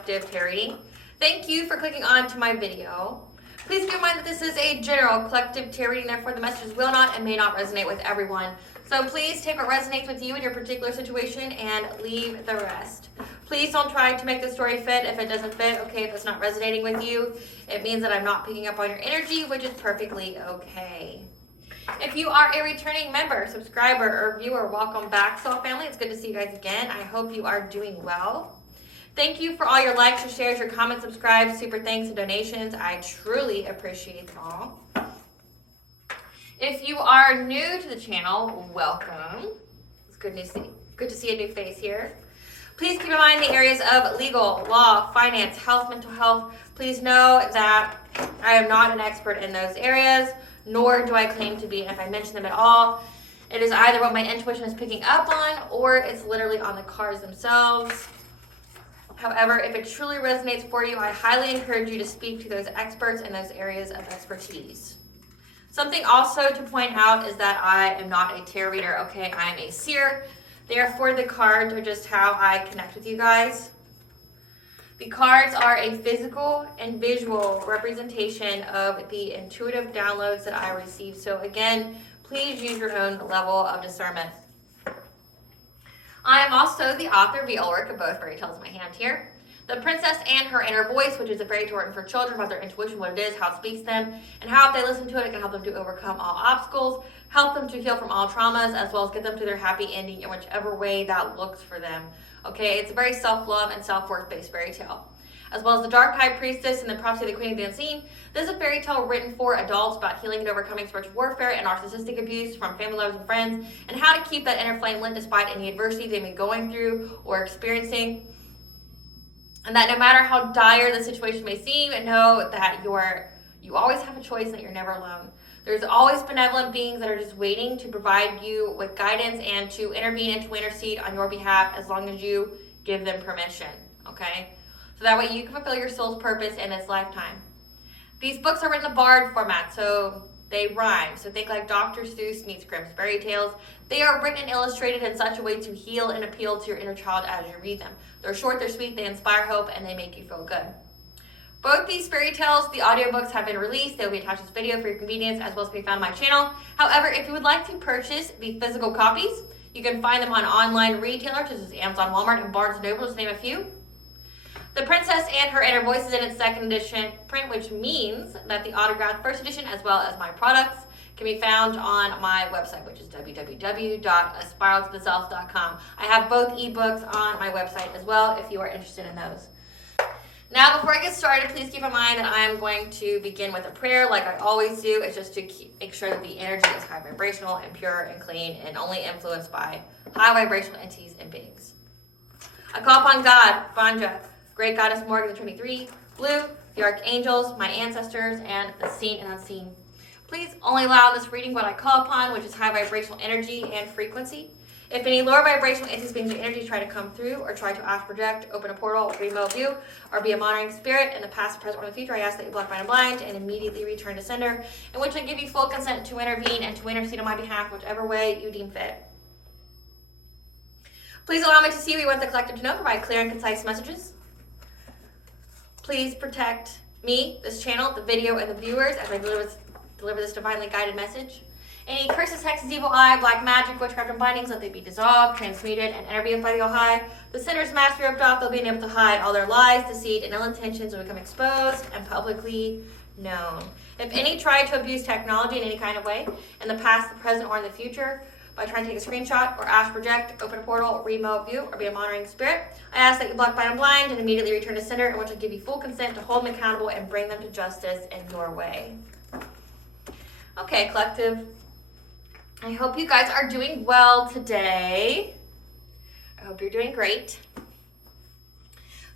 collective tarot reading. Thank you for clicking on to my video. Please keep in mind that this is a general collective tarot reading, therefore the messages will not and may not resonate with everyone. So please take what resonates with you in your particular situation and leave the rest. Please don't try to make the story fit if it doesn't fit. Okay, if it's not resonating with you, it means that I'm not picking up on your energy, which is perfectly okay. If you are a returning member, subscriber, or viewer, welcome back, Soul Family. It's good to see you guys again. I hope you are doing well. Thank you for all your likes, your shares, your comments, subscribes, super thanks, and donations. I truly appreciate them all. If you are new to the channel, welcome. It's good to see a new face here. Please keep in mind the areas of legal, law, finance, health, mental health. Please know that I am not an expert in those areas, nor do I claim to be. And if I mention them at all, it is either what my intuition is picking up on or it's literally on the cards themselves. However, if it truly resonates for you, I highly encourage you to speak to those experts in those areas of expertise. Something also to point out is that I am not a tarot reader, okay? I am a seer. Therefore, the cards are just how I connect with you guys. The cards are a physical and visual representation of the intuitive downloads that I receive. So again, please use your own level of discernment. I am also the author, the work of both fairy tales in my hand here. The Princess and Her Inner Voice, which is a fairy tale written for children about their intuition, what it is, how it speaks to them, and how if they listen to it, it can help them to overcome all obstacles, help them to heal from all traumas, as well as get them to their happy ending in whichever way that looks for them. Okay, it's a very self-love and self-worth based fairy tale. As well as the Dark High Priestess and the Prophecy of the Queen of the Unseen. This is a fairy tale written for adults about healing and overcoming spiritual warfare and narcissistic abuse from family lovers and friends, and how to keep that inner flame lit despite any adversity they may be going through or experiencing. And that no matter how dire the situation may seem, know that you always have a choice and that you're never alone. There's always benevolent beings that are just waiting to provide you with guidance and to intervene and to intercede on your behalf as long as you give them permission, okay? So that way you can fulfill your soul's purpose in this lifetime. These books are written in the bard format, so they rhyme. So think like Dr. Seuss meets Grimm's fairy tales. They are written and illustrated in such a way to heal and appeal to your inner child as you read them. They're short, they're sweet, they inspire hope, and they make you feel good. Both these fairy tales, the audiobooks, have been released. They will be attached to this video for your convenience, as well as be found on my channel. However, if you would like to purchase the physical copies, you can find them on online retailers such as Amazon, Walmart, and Barnes & Noble, to name a few. The Princess and Her Inner Voice is in its second edition print, which means that the autographed first edition, as well as my products, can be found on my website, which is www.aspiraltotheself.com. I have both ebooks on my website as well if you are interested in those. Now, before I get started, please keep in mind that I am going to begin with a prayer like I always do. It's just to make sure that the energy is high vibrational and pure and clean and only influenced by high vibrational entities and beings. I call upon God, Vanja, Great Goddess Morgan, the 23, Blue, the Archangels, my ancestors, and the seen and unseen. Please only allow this reading what I call upon, which is high vibrational energy and frequency. If any lower vibrational entities, beings, and energy try to come through or try to ask, project, open a portal, remote view, or be a monitoring spirit in the past, present, or the future, I ask that you block, bind, and blind and immediately return to sender, in which I give you full consent to intervene and to intercede on my behalf, whichever way you deem fit. Please allow me to see what you want the collective to know, provide clear and concise messages. Please protect me, this channel, the video, and the viewers as I deliver this divinely guided message. Any curses, hexes, evil eye, black magic, witchcraft, and bindings, let they be dissolved, transmuted, and intervened by the All-High. The sinner's mask ripped off, they'll be able to hide all their lies, deceit, and ill intentions will become exposed and publicly known. If any try to abuse technology in any kind of way, in the past, the present, or in the future, by trying to take a screenshot or ask, project, open a portal, remote view, or be a monitoring spirit, I ask that you block, bind, and blind and immediately return to sender, in which I give you full consent to hold them accountable and bring them to justice in your way. Okay, collective. I hope you guys are doing well today. I hope you're doing great.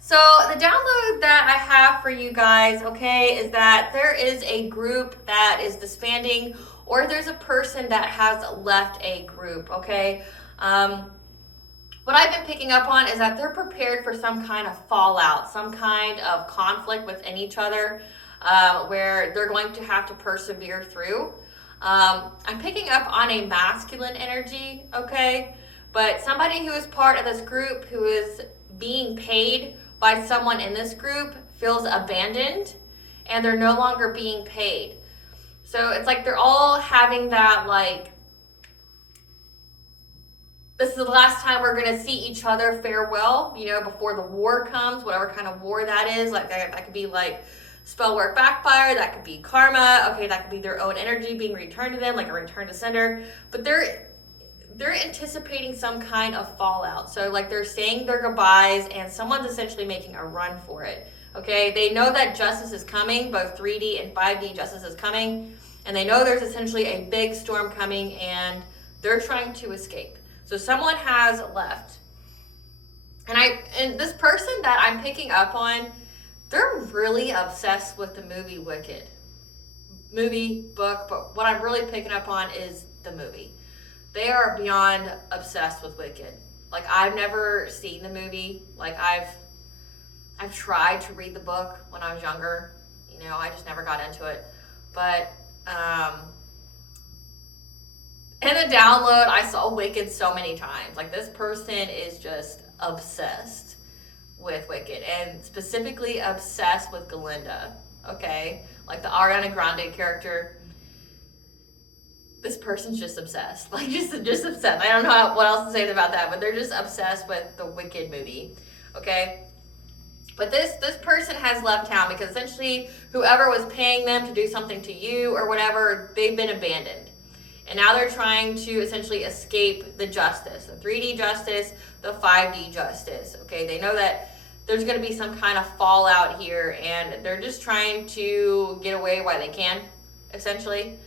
So the download that I have for you guys, okay, is that there is a group that is disbanding, or there's a person that has left a group, okay? What I've been picking up on is that they're prepared for some kind of fallout, some kind of conflict within each other, where they're going to have to persevere through. I'm picking up on a masculine energy, okay? But somebody who is part of this group who is being paid by someone in this group feels abandoned and they're no longer being paid. So it's like they're all having that, like, this is the last time we're going to see each other, farewell, you know, before the war comes, whatever kind of war that is. Like that could be like spell work backfire, that could be karma, okay, that could be their own energy being returned to them, like a return to sender. But they're anticipating some kind of fallout. So like they're saying their goodbyes and someone's essentially making a run for it. Okay, they know that justice is coming, both 3D and 5D justice is coming, and they know there's essentially a big storm coming and they're trying to escape. So someone has left. And this person that I'm picking up on, they're really obsessed with the movie Wicked. Movie, book, but what I'm really picking up on is the movie. They are beyond obsessed with Wicked. Like, I've never seen the movie. Like, I've tried to read the book when I was younger. You know, I just never got into it. But in the download, I saw Wicked so many times. Like, this person is just obsessed with Wicked, and specifically obsessed with Galinda, okay? Like the Ariana Grande character. This person's just obsessed. Like, just obsessed. I don't know what else to say about that, but they're just obsessed with the Wicked movie, okay? But this person has left town because essentially whoever was paying them to do something to you or whatever, they've been abandoned. And now they're trying to essentially escape the justice, the 3D justice, the 5D justice. Okay, they know that there's going to be some kind of fallout here, and they're just trying to get away while they can, essentially.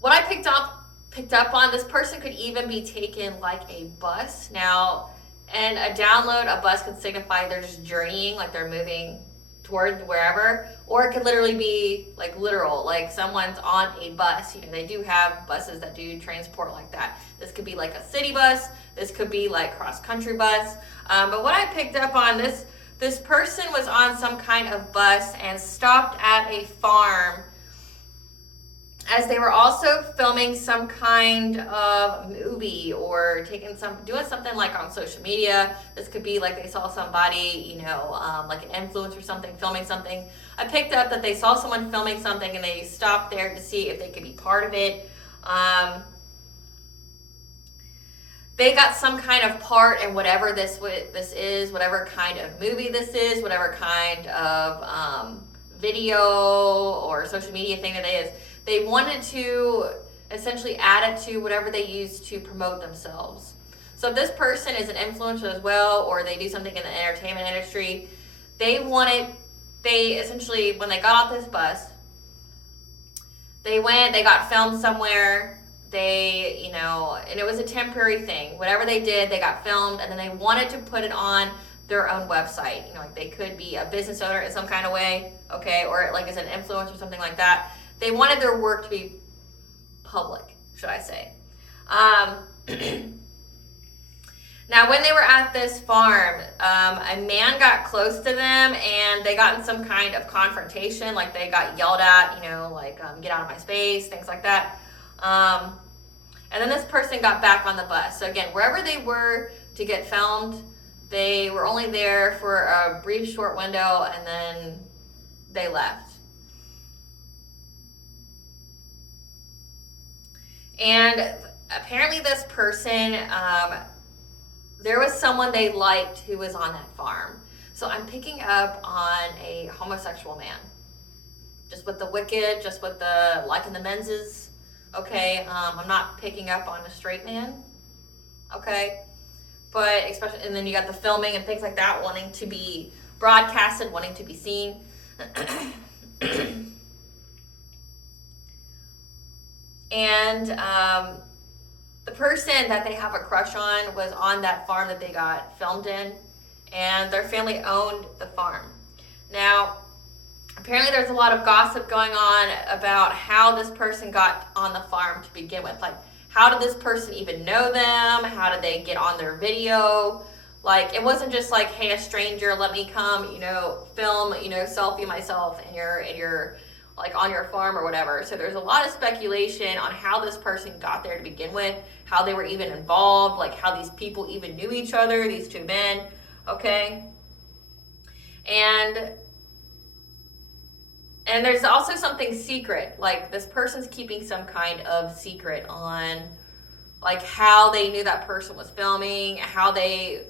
What I picked up on, this person could even be taken like a bus. Now, in a download, a bus could signify they're just journeying, like they're moving toward wherever, or it could literally be like literal, like someone's on a bus. You know, they do have buses that do transport like that. This could be like a city bus, this could be like cross-country bus. But what I picked up on, this person was on some kind of bus and stopped at a farm as they were also filming some kind of movie or doing something like on social media. This could be like they saw somebody, you know, like an influencer or something, filming something. I picked up that they saw someone filming something and they stopped there to see if they could be part of it. They got some kind of part in whatever this is, whatever kind of movie this is, whatever kind of video or social media thing that it is. They wanted to essentially add it to whatever they use to promote themselves. So if this person is an influencer as well, or they do something in the entertainment industry, they essentially, when they got off this bus, they got filmed somewhere, and it was a temporary thing. Whatever they did, they got filmed, and then they wanted to put it on their own website. You know, like they could be a business owner in some kind of way, okay, or like as an influencer or something like that. They wanted their work to be public, should I say. Now, when they were at this farm, a man got close to them and they got in some kind of confrontation. Like they got yelled at, you know, like get out of my space, things like that. And then this person got back on the bus. So again, wherever they were to get filmed, they were only there for a brief, short window, and then they left. And apparently this person, there was someone they liked who was on that farm. So I'm picking up on a homosexual man. Just with the Wicked, just with the liking the menses. Okay, I'm not picking up on a straight man. Okay, but especially, and then you got the filming and things like that, wanting to be broadcasted, wanting to be seen. And the person that they have a crush on was on that farm that they got filmed in, and their family owned the farm. Now, apparently there's a lot of gossip going on about how this person got on the farm to begin with. Like, how did this person even know them? How did they get on their video? Like, it wasn't just like, hey, a stranger, let me come, you know, film, you know, selfie myself in your like on your farm or whatever. So there's a lot of speculation on how this person got there to begin with, how they were even involved, like how these people even knew each other, these two men. okay? And there's also something secret, like this person's keeping some kind of secret on like how they knew that person was filming, how they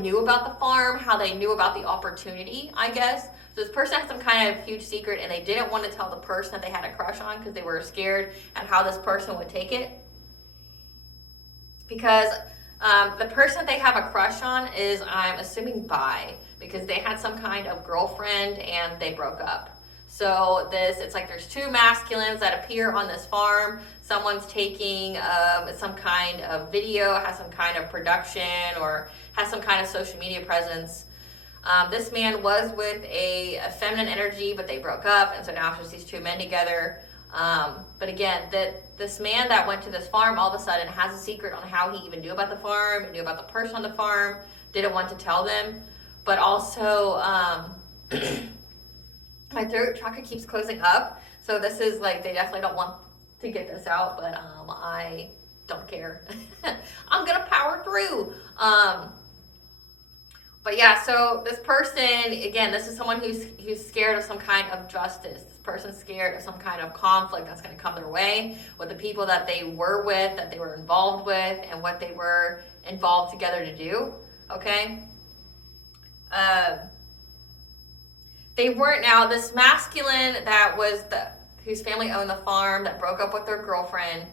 knew about the farm, how they knew about the opportunity, I guess. So this person had some kind of huge secret and they didn't want to tell the person that they had a crush on because they were scared at how this person would take it. Because the person they have a crush on is, I'm assuming, bi, because they had some kind of girlfriend and they broke up. So it's like there's two masculines that appear on this farm. Someone's taking some kind of video, has some kind of production, or has some kind of social media presence. This man was with a feminine energy, but they broke up, and so now it's just these two men together. But again, this man that went to this farm all of a sudden has a secret on how he even knew about the farm, knew about the person on the farm, didn't want to tell them, but also my throat chakra keeps closing up, so this is like, they definitely don't want to get this out, but I don't care. I'm gonna power through. But yeah, so this person, again, this is someone who's scared of some kind of justice. This person's scared of some kind of conflict that's going to come their way with the people that they were with, that they were involved with, and what they were involved together to do, okay? They weren't, now this masculine that was whose family owned the farm, that broke up with their girlfriend,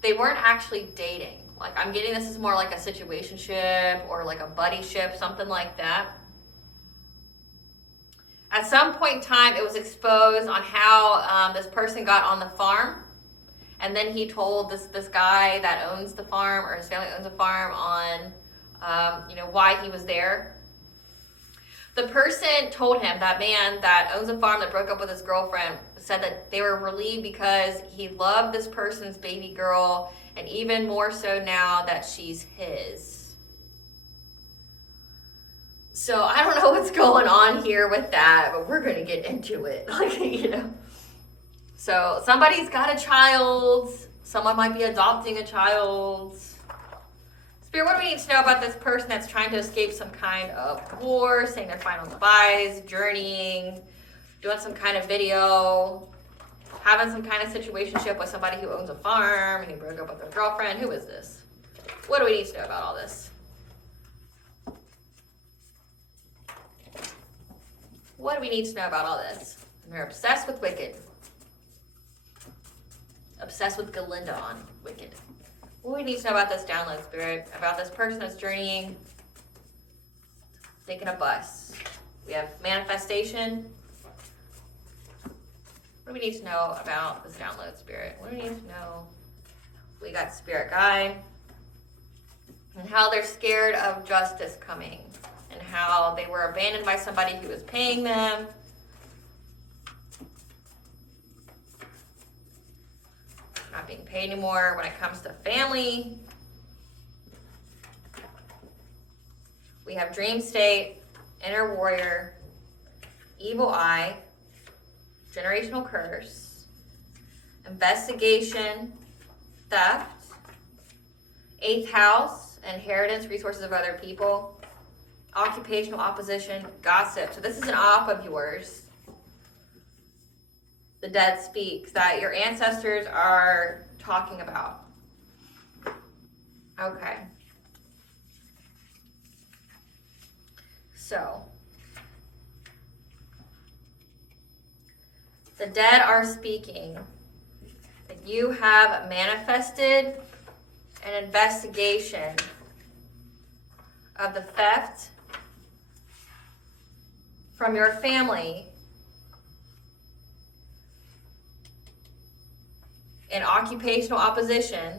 they weren't actually dating. Like, I'm getting this is more like a situationship or like a buddyship, something like that. At some point in time, it was exposed on how this person got on the farm. And then he told this guy that owns the farm, or his family owns the farm, on why he was there. The person told him, that man that owns a farm that broke up with his girlfriend, said that they were relieved because he loved this person's baby girl, and even more so now that she's his. So I don't know what's going on here with that, but we're going to get into it. So somebody's got a child. Someone might be adopting a child. Spirit, what do we need to know about this person that's trying to escape some kind of war, saying their final goodbyes, journeying, doing some kind of video, having some kind of situationship with somebody who owns a farm, who broke up with their girlfriend? Who is this? What do we need to know about all this? What do we need to know about all this? And they're obsessed with Wicked. Obsessed with Galinda on Wicked. What do we need to know about this download, Spirit? About this person that's journeying, taking a bus. We have manifestation. What do we need to know about this download, Spirit? What do we need to know? We got Spirit Guide. And how they're scared of justice coming. And how they were abandoned by somebody who was paying them. Not being paid anymore when it comes to family. We have dream state, inner warrior, evil eye, generational curse, investigation, theft, 8th house, inheritance, resources of other people, occupational opposition, gossip. So this is an op of yours. The dead speaks, that your ancestors are talking about. Okay. So, the dead are speaking that you have manifested an investigation of the theft from your family in occupational opposition,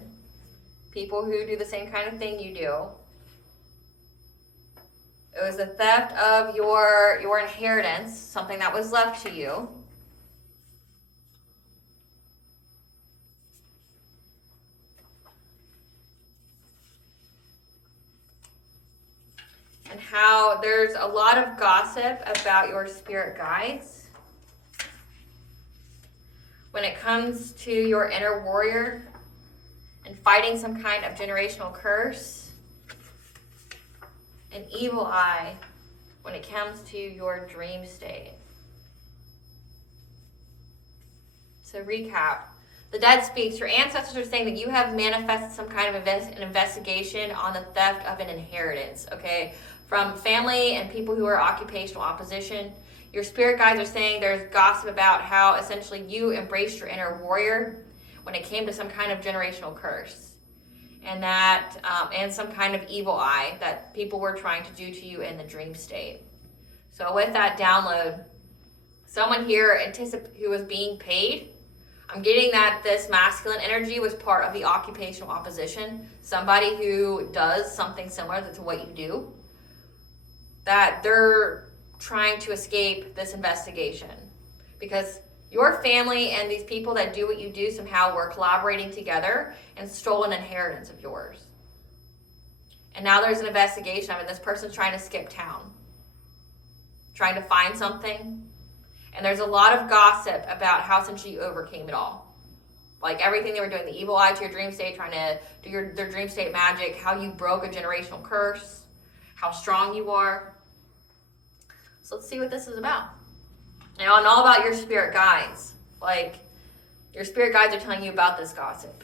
people who do the same kind of thing you do. It was the theft of your inheritance, something that was left to you. And how there's a lot of gossip about your spirit guides. When it comes to your inner warrior and fighting some kind of generational curse an evil eye when it comes to your dream state. So recap. The dead speaks. Your ancestors are saying that you have manifested some kind of an investigation on the theft of an inheritance, okay? From family and people who are occupational opposition. Your spirit guides are saying there's gossip about how essentially you embraced your inner warrior when it came to some kind of generational curse. And that, and some kind of evil eye that people were trying to do to you in the dream state. So with that download, someone here who was being paid, I'm getting that this masculine energy was part of the occupational opposition. Somebody who does something similar to what you do. That they're trying to escape this investigation. Because your family and these people that do what you do somehow were collaborating together and stole an inheritance of yours. And now there's an investigation. I mean, this person's trying to skip town. Trying to find something. And there's a lot of gossip about how essentially you overcame it all. Like everything they were doing, the evil eye to your dream state, trying to do their dream state magic, how you broke a generational curse, how strong you are. So let's see what this is about. And all about your spirit guides. Like your spirit guides are telling you about this gossip.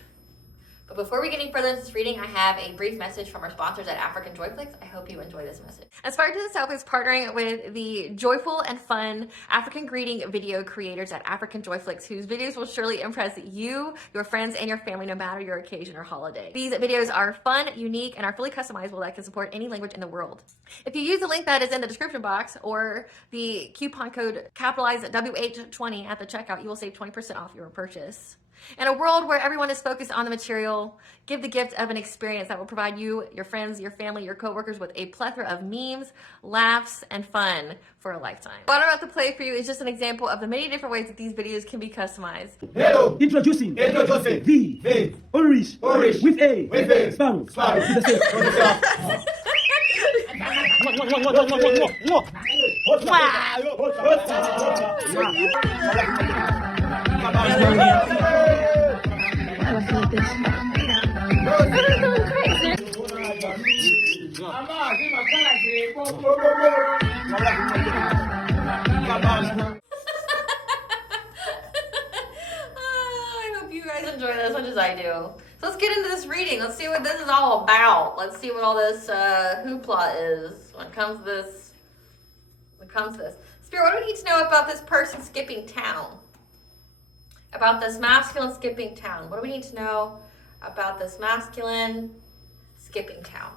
But before we get any further into this reading, I have a brief message from our sponsors at Africanjoyflix. I hope you enjoy this message. Aspiraltotheself is partnering with the joyful and fun African greeting video creators at Africanjoyflix, whose videos will surely impress you, your friends, and your family no matter your occasion or holiday. These videos are fun, unique, and are fully customizable that can support any language in the world. If you use the link that is in the description box or the coupon code capitalized WH20 at the checkout, you will save 20% off your purchase. In a world where everyone is focused on the material, give the gift of an experience that will provide you, your friends, your family, your coworkers with a plethora of memes, laughs, and fun for a lifetime. What I'm about to play for you is just an example of the many different ways that these videos can be customized. Hello, introducing the Irish with a sparrow. I hope you guys enjoy this as much as I do. So let's get into this reading. Let's see what this is all about. Let's see what all this hoopla is when it comes to this. Spirit, what do we need to know about this person skipping town? About this masculine skipping town. What do we need to know about this masculine skipping town?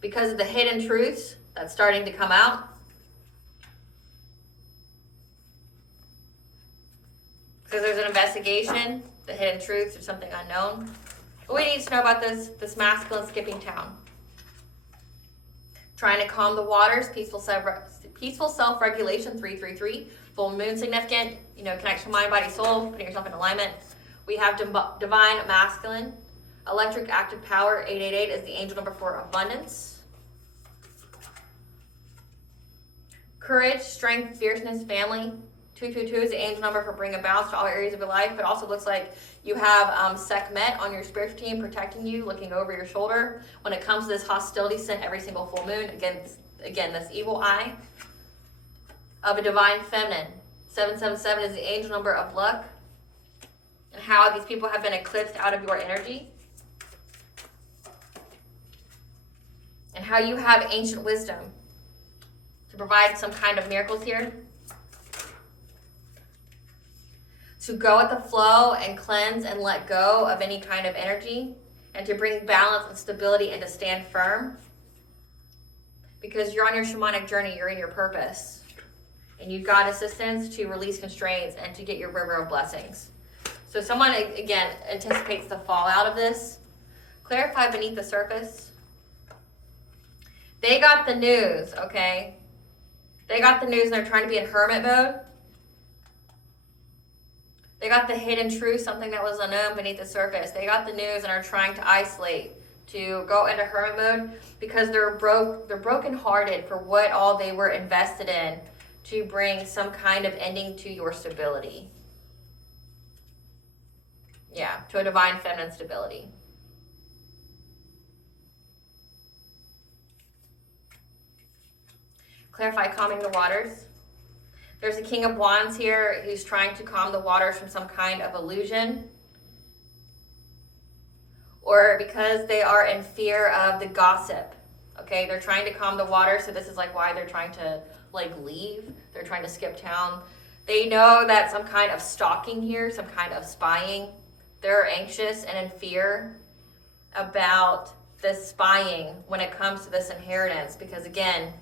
Because of the hidden truths that's starting to come out. Because there's an investigation, the hidden truths or something unknown. What we need to know about this masculine skipping town. Trying to calm the waters, peaceful self-regulation, 333. Full moon significant, connection mind, body, soul, putting yourself in alignment. We have divine masculine. Electric active power, 888 is the angel number for abundance. Courage, strength, fierceness, family. 222 is the angel number for bringing balance to all areas of your life, but also looks like you have Sekhmet on your spiritual team protecting you, looking over your shoulder when it comes to this hostility sent every single full moon against, again, this evil eye of a divine feminine. 777 is the angel number of luck and how these people have been eclipsed out of your energy and how you have ancient wisdom to provide some kind of miracles here. To go with the flow and cleanse and let go of any kind of energy and to bring balance and stability and to stand firm. Because you're on your shamanic journey, you're in your purpose. And you've got assistance to release constraints and to get your river of blessings. So someone, again, anticipates the fallout of this. Clarify beneath the surface. They got the news, okay? They got the news and they're trying to be in hermit mode. They got the hidden truth, something that was unknown beneath the surface. They got the news and are trying to isolate, to go into hermit mode because they're brokenhearted for what all they were invested in to bring some kind of ending to your stability. Yeah, to a divine feminine stability. Clarify calming the waters. There's a King of Wands here who's trying to calm the waters from some kind of illusion, or because they are in fear of the gossip. Okay, they're trying to calm the water, so this is like why they're trying to like leave. They're trying to skip town. They know that some kind of stalking here, some kind of spying. They're anxious and in fear about this spying when it comes to this inheritance, because again,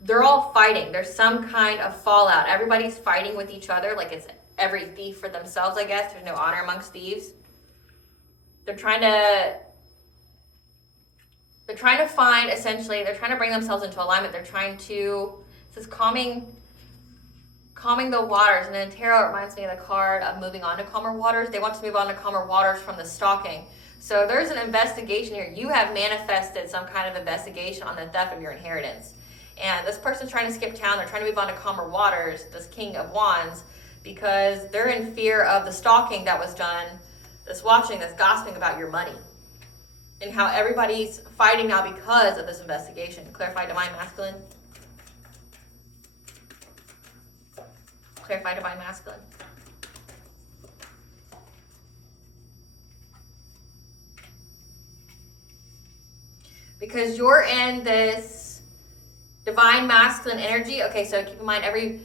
they're all fighting. There's some kind of fallout. Everybody's fighting with each other, like it's every thief for themselves, I guess. There's no honor amongst thieves. They're trying to find, essentially, they're trying to bring themselves into alignment. They're trying to, it says calming the waters. And in tarot, it reminds me of the card of moving on to calmer waters. They want to move on to calmer waters from the stalking. So there's an investigation here. You have manifested some kind of investigation on the theft of your inheritance. And this person's trying to skip town. They're trying to move on to calmer waters, this King of Wands, because they're in fear of the stalking that was done, this watching, this gossiping about your money, and how everybody's fighting now because of this investigation. Clarify divine masculine. Clarify divine masculine. Because you're in this divine masculine energy. Okay, so keep in mind every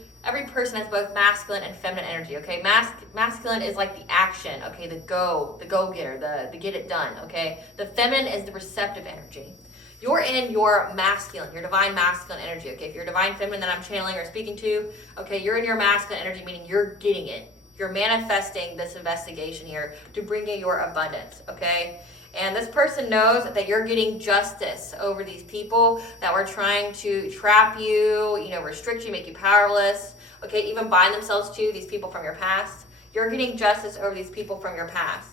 person has both masculine and feminine energy. Okay, masculine is like the action. Okay, the go-getter, the get it done. Okay, the feminine is the receptive energy. You're in your masculine, your divine masculine energy. Okay, if you're divine feminine that I'm channeling or speaking to, okay, you're in your masculine energy, meaning you're getting it. You're manifesting this investigation here to bring you your abundance. Okay. And this person knows that you're getting justice over these people that were trying to trap you, restrict you, make you powerless, okay, even bind themselves to these people from your past. You're getting justice over these people from your past.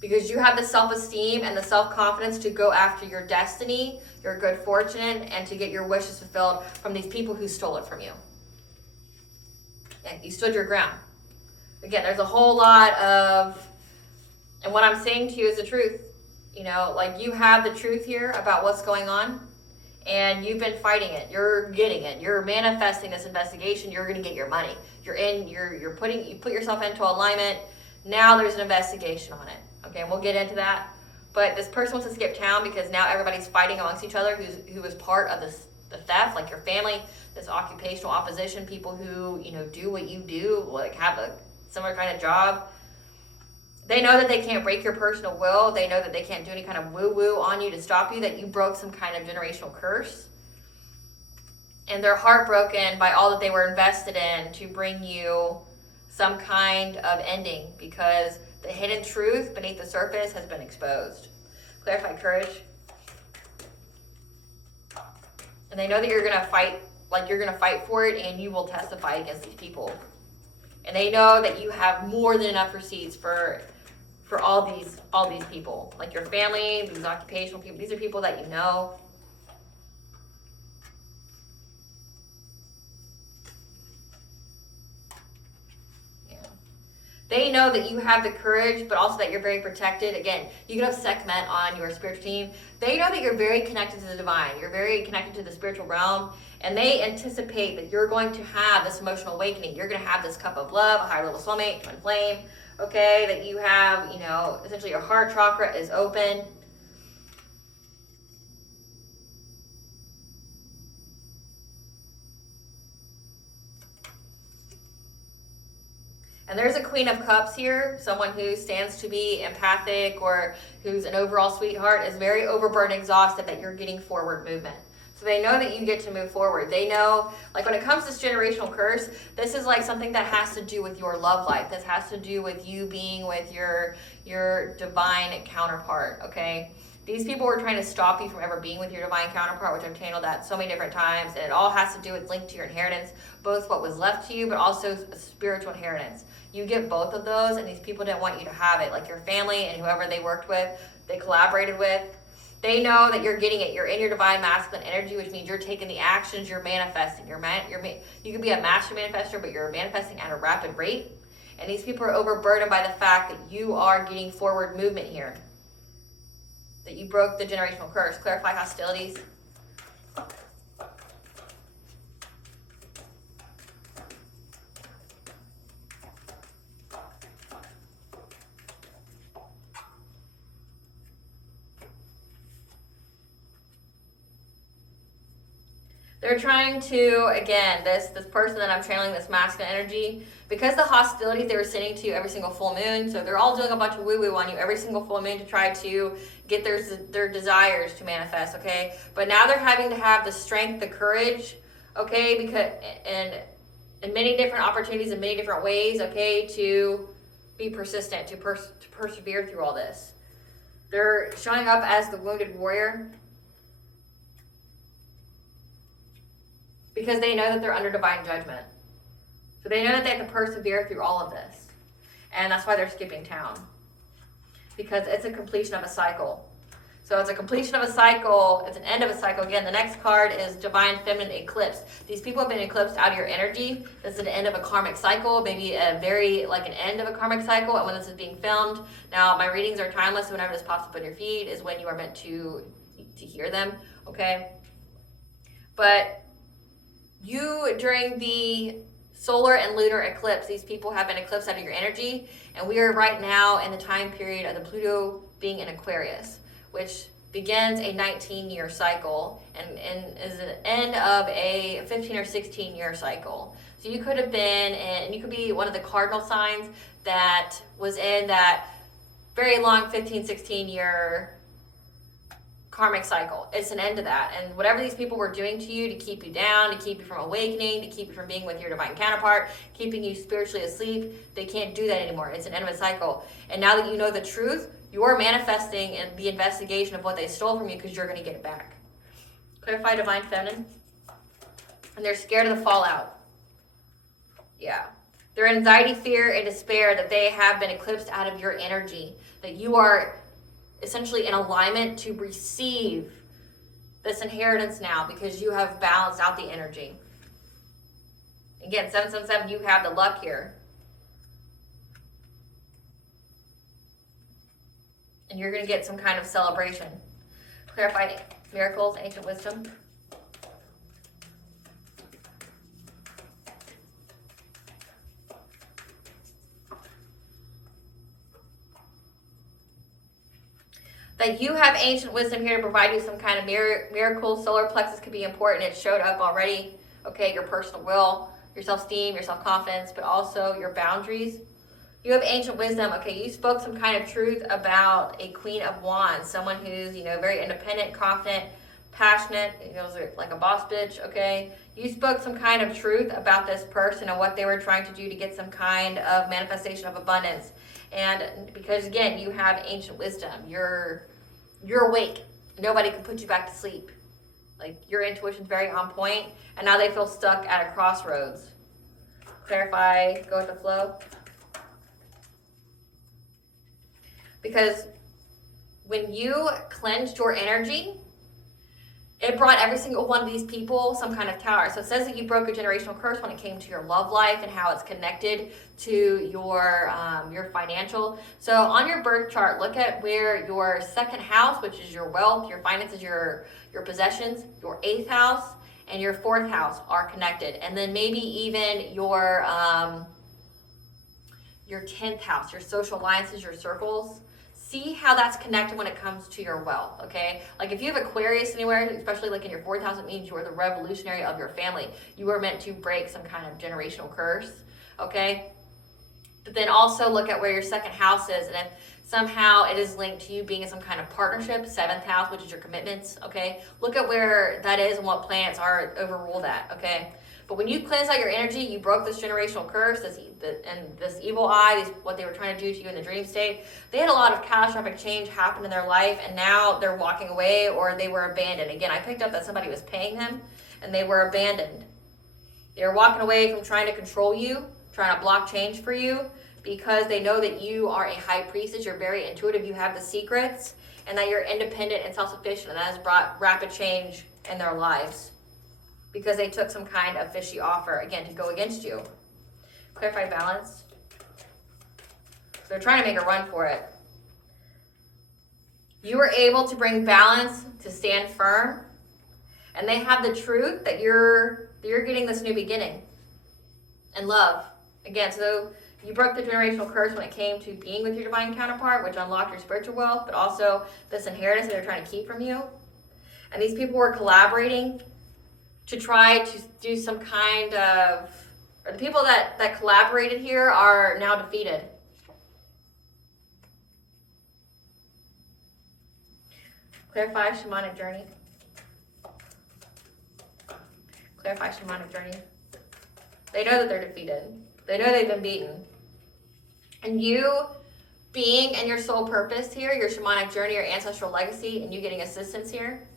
Because you have the self-esteem and the self-confidence to go after your destiny, your good fortune, and to get your wishes fulfilled from these people who stole it from you. And you stood your ground. Again, there's a whole lot of... And what I'm saying to you is the truth. Like you have the truth here about what's going on, and you've been fighting it. You're getting it. You're manifesting this investigation. You're going to get your money. You put yourself into alignment. Now there's an investigation on it. Okay, and we'll get into that. But this person wants to skip town because now everybody's fighting amongst each other who is part of the theft, like your family, this occupational opposition, people who, do what you do, like have a similar kind of job. They know that they can't break your personal will. They know that they can't do any kind of woo-woo on you to stop you, that you broke some kind of generational curse. And they're heartbroken by all that they were invested in to bring you some kind of ending, because the hidden truth beneath the surface has been exposed. Clarify courage. And they know that you're going to fight, like you're going to fight for it, and you will testify against these people. And they know that you have more than enough receipts for all these people, like your family, these occupational people. These are people that you know. Yeah. They know that you have the courage, but also that you're very protected. Again, you can have Sekhmet on your spiritual team. They know that you're very connected to the divine. You're very connected to the spiritual realm, and they anticipate that you're going to have this emotional awakening. You're going to have this cup of love, a higher level soulmate, twin flame. Okay, that you have, essentially your heart chakra is open. And there's a Queen of Cups here, someone who stands to be empathic or who's an overall sweetheart, is very overburdened, exhausted, that you're getting forward movement. So they know that you get to move forward. They know, like when it comes to this generational curse, this is like something that has to do with your love life. This has to do with you being with your divine counterpart, okay? These people were trying to stop you from ever being with your divine counterpart, which I've channeled that so many different times. And it all has to do with linked to your inheritance, both what was left to you, but also a spiritual inheritance. You get both of those, and these people didn't want you to have it. Like your family and whoever they worked with, they collaborated with. They know that you're getting it. You're in your divine masculine energy, which means you're taking the actions, you're manifesting. You could be a master manifestor, but you're manifesting at a rapid rate. And these people are overburdened by the fact that you are getting forward movement here. That you broke the generational curse. Clarify hostilities. They're trying to, again, this person that I'm channeling, this masculine energy, because the hostilities they were sending to you every single full moon, so they're all doing a bunch of woo-woo on you every single full moon to try to get their desires to manifest, okay? But now they're having to have the strength, the courage, okay, because and in many different opportunities, in many different ways, okay, to be persistent, to persevere through all this. They're showing up as the wounded warrior, because they know that they're under divine judgment. So they know that they have to persevere through all of this. And that's why they're skipping town. Because it's a completion of a cycle. So it's a completion of a cycle. It's an end of a cycle. Again, the next card is Divine Feminine Eclipse. These people have been eclipsed out of your energy. This is the end of a karmic cycle. Maybe an end of a karmic cycle. And when this is being filmed. Now, my readings are timeless. So whenever this pops up on your feed is when you are meant to hear them. Okay? But you, during the solar and lunar eclipse, these people have been eclipsed out of your energy, and we are right now in the time period of the Pluto being in Aquarius, which begins a 19-year cycle and is an end of a 15 or 16-year cycle. So you could have been and you could be one of the cardinal signs that was in that very long 15, 16-year karmic cycle. It's an end to that. And whatever these people were doing to you to keep you down, to keep you from awakening, to keep you from being with your divine counterpart, keeping you spiritually asleep, they can't do that anymore. It's an end of a cycle. And now that you know the truth, you're manifesting in the investigation of what they stole from you because you're going to get it back. Clarify Divine Feminine. And they're scared of the fallout. Yeah. Their anxiety, fear, and despair that they have been eclipsed out of your energy. That you are essentially in alignment to receive this inheritance now because you have balanced out the energy. Again, 777, you have the luck here. And you're going to get some kind of celebration. Clarify miracles, ancient wisdom. That you have ancient wisdom here to provide you some kind of miracle. Solar plexus could be important. It showed up already. Okay, your personal will, your self-esteem, your self-confidence, but also your boundaries. You have ancient wisdom. Okay, you spoke some kind of truth about a Queen of Wands, someone who's, very independent, confident, passionate, like a boss bitch, okay? You spoke some kind of truth about this person and what they were trying to do to get some kind of manifestation of abundance. And because, again, you have ancient wisdom. You're awake. Nobody can put you back to sleep. Like, your intuition's very on point, and now they feel stuck at a crossroads. Clarify, go with the flow. Because when you cleansed your energy, it brought every single one of these people some kind of tower. So it says that you broke a generational curse when it came to your love life and how it's connected to your financial. So on your birth chart, look at where your second house, which is your wealth, your finances, your possessions, your 8th house, and your 4th house are connected. And then maybe even your 10th house, your social alliances, your circles. See how that's connected when it comes to your wealth, okay? Like if you have Aquarius anywhere, especially like in your 4th house, it means you are the revolutionary of your family. You are meant to break some kind of generational curse, okay? But then also look at where your second house is, and if somehow it is linked to you being in some kind of partnership, 7th house, which is your commitments, okay? Look at where that is and what planets are overrule that, okay? But when you cleanse out your energy, you broke this generational curse, this evil eye, what they were trying to do to you in the dream state. They had a lot of catastrophic change happen in their life, and now they're walking away or they were abandoned. Again, I picked up that somebody was paying them, and they were abandoned. They were walking away from trying to control you, trying to block change for you, because they know that you are a high priestess, you're very intuitive, you have the secrets, and that you're independent and self-sufficient, and that has brought rapid change in their lives. Because they took some kind of fishy offer, again, to go against you. Clarify balance. They're trying to make a run for it. You were able to bring balance, to stand firm, and they have the truth that you're getting this new beginning and love. Again, so you broke the generational curse when it came to being with your divine counterpart, which unlocked your spiritual wealth, but also this inheritance that they're trying to keep from you. And these people were collaborating to try to do some kind of, or the people that collaborated here are now defeated. Clarify shamanic journey. Clarify shamanic journey. They know that they're defeated. They know they've been beaten. And you being in your soul purpose here, your shamanic journey, your ancestral legacy, and you getting assistance here,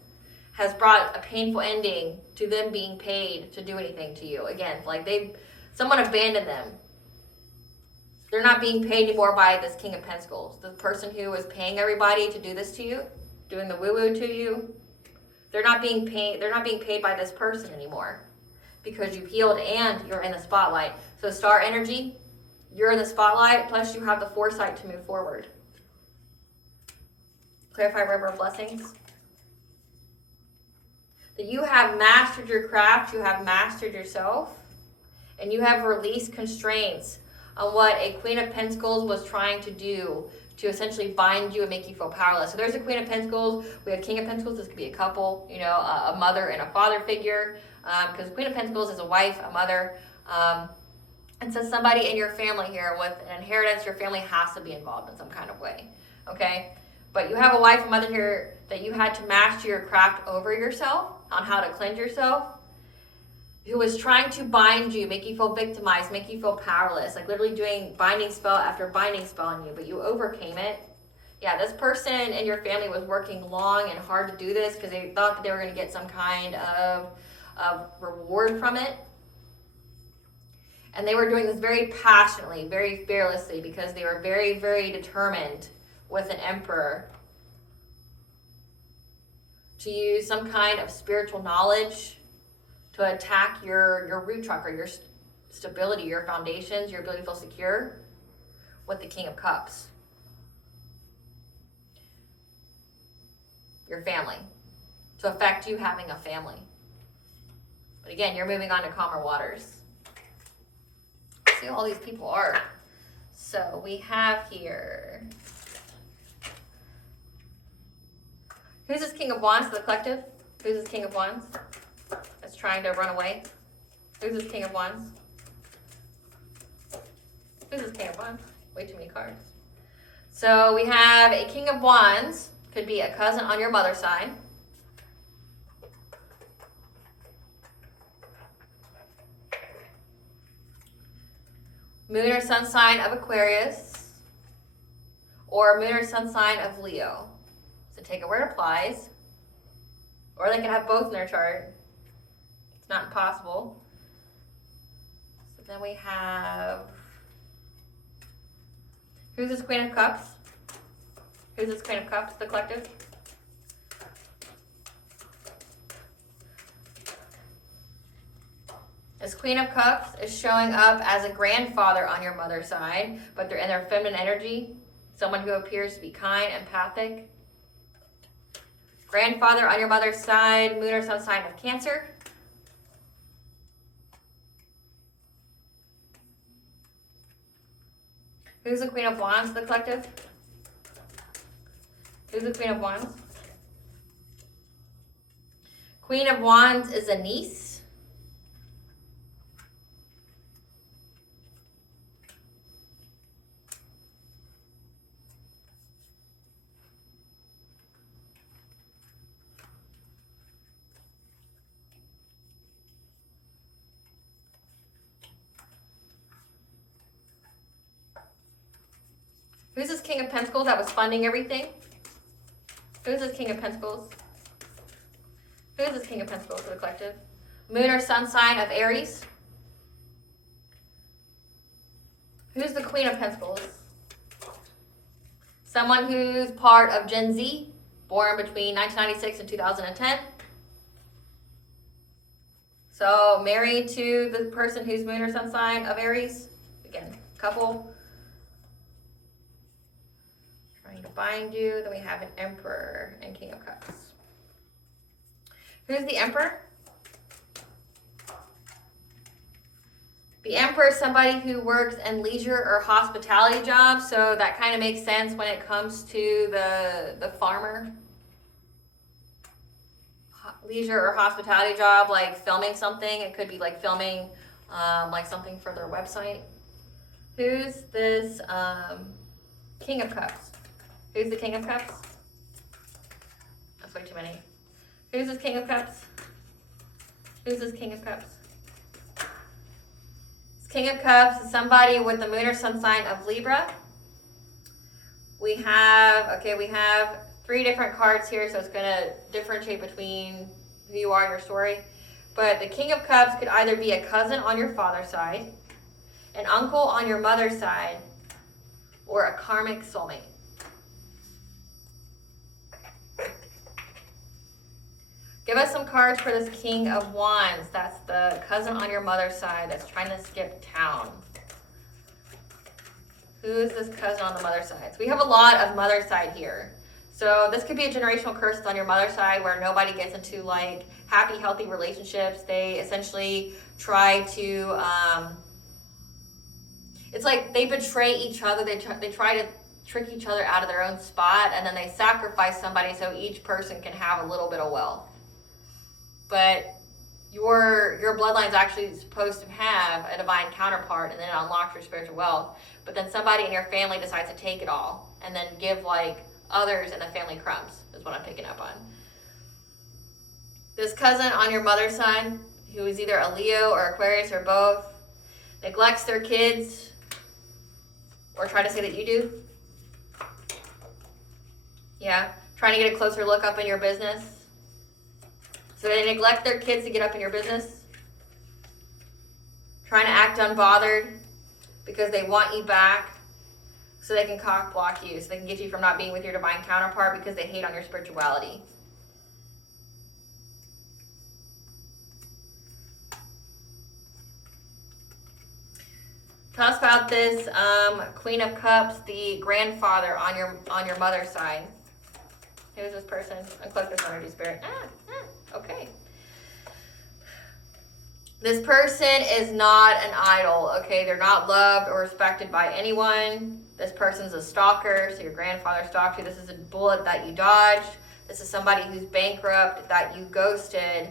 has brought a painful ending to them being paid to do anything to you. Again, like someone abandoned them. They're not being paid anymore by this King of Pentacles. The person who was paying everybody to do this to you, doing the woo-woo to you, they're not being paid by this person anymore because you've healed and you're in the spotlight. So star energy, you're in the spotlight, plus you have the foresight to move forward. Clarify river of blessings. That you have mastered your craft, you have mastered yourself, and you have released constraints on what a Queen of Pentacles was trying to do to essentially bind you and make you feel powerless. So there's a Queen of Pentacles, we have King of Pentacles, this could be a couple, a mother and a father figure, because Queen of Pentacles is a wife, a mother, and so somebody in your family here with an inheritance, your family has to be involved in some kind of way, okay? But you have a wife and mother here that you had to master your craft over yourself, on how to cleanse yourself, who was trying to bind you, make you feel victimized, make you feel powerless, like literally doing binding spell after binding spell on you, but you overcame it. Yeah, this person in your family was working long and hard to do this because they thought that they were going to get some kind of reward from it. And they were doing this very passionately, very fearlessly, because they were very, very determined with an emperor to use some kind of spiritual knowledge to attack your root chakra, your stability, your foundations, your ability to feel secure with the King of Cups. Your family. To affect you having a family. But again, you're moving on to calmer waters. See who all these people are. So we have here, who's this King of Wands to the collective? Who's this King of Wands that's trying to run away? Who's this King of Wands? Who's this King of Wands? Way too many cards. So we have a King of Wands, could be a cousin on your mother's side. Moon or sun sign of Aquarius, or moon or sun sign of Leo. So take it where it applies, or they can have both in their chart. It's not impossible. So then we have, who's this Queen of Cups? Who's this Queen of Cups, the collective? This Queen of Cups is showing up as a grandfather on your mother's side, but they're in their feminine energy. Someone who appears to be kind, empathic. Grandfather on your mother's side, moon or sun sign of Cancer. Who's the Queen of Wands, the collective? Who's the Queen of Wands? Queen of Wands is a niece. Who's this King of Pentacles that was funding everything? Who's this King of Pentacles? Who's this King of Pentacles for the collective? Moon or sun sign of Aries? Who's the Queen of Pentacles? Someone who's part of Gen Z, born between 1996 and 2010. So married to the person who's moon or sun sign of Aries. Again, couple. bind you. Then we have an Emperor and King of Cups. Who's the Emperor? The Emperor is somebody who works in leisure or hospitality jobs, so that kind of makes sense when it comes to the farmer. Leisure or hospitality job, like filming something. It could be like filming like something for their website. Who's this King of Cups? Who's the King of Cups? That's way too many. Who's this King of Cups? Who's this King of Cups? King of Cups is somebody with the moon or sun sign of Libra. We have 3 different cards here, so it's going to differentiate between who you are and your story. But the King of Cups could either be a cousin on your father's side, an uncle on your mother's side, or a karmic soulmate. Give us some cards for this King of Wands. That's the cousin on your mother's side that's trying to skip town. Who's this cousin on the mother's side? So we have a lot of mother's side here. So this could be a generational curse on your mother's side where nobody gets into like happy, healthy relationships. They essentially try to, it's like they betray each other. They try to trick each other out of their own spot, and then they sacrifice somebody so each person can have a little bit of wealth. But your bloodline is actually supposed to have a divine counterpart, and then it unlocks your spiritual wealth. But then somebody in your family decides to take it all and then give like others in the family crumbs, is what I'm picking up on. This cousin on your mother's side, who is either a Leo or Aquarius or both, neglects their kids, or try to say that you do. Yeah, trying to get a closer look up in your business. So they neglect their kids to get up in your business. Trying to act unbothered because they want you back so they can cock block you, so they can get you from not being with your divine counterpart because they hate on your spirituality. Tell us about this Queen of Cups, the grandfather on your mother's side. Who's this person? Uncloak this energy, spirit. Okay. This person is not an idol, okay? They're not loved or respected by anyone. This person's a stalker, so your grandfather stalked you. This is a bullet that you dodged. This is somebody who's bankrupt, that you ghosted,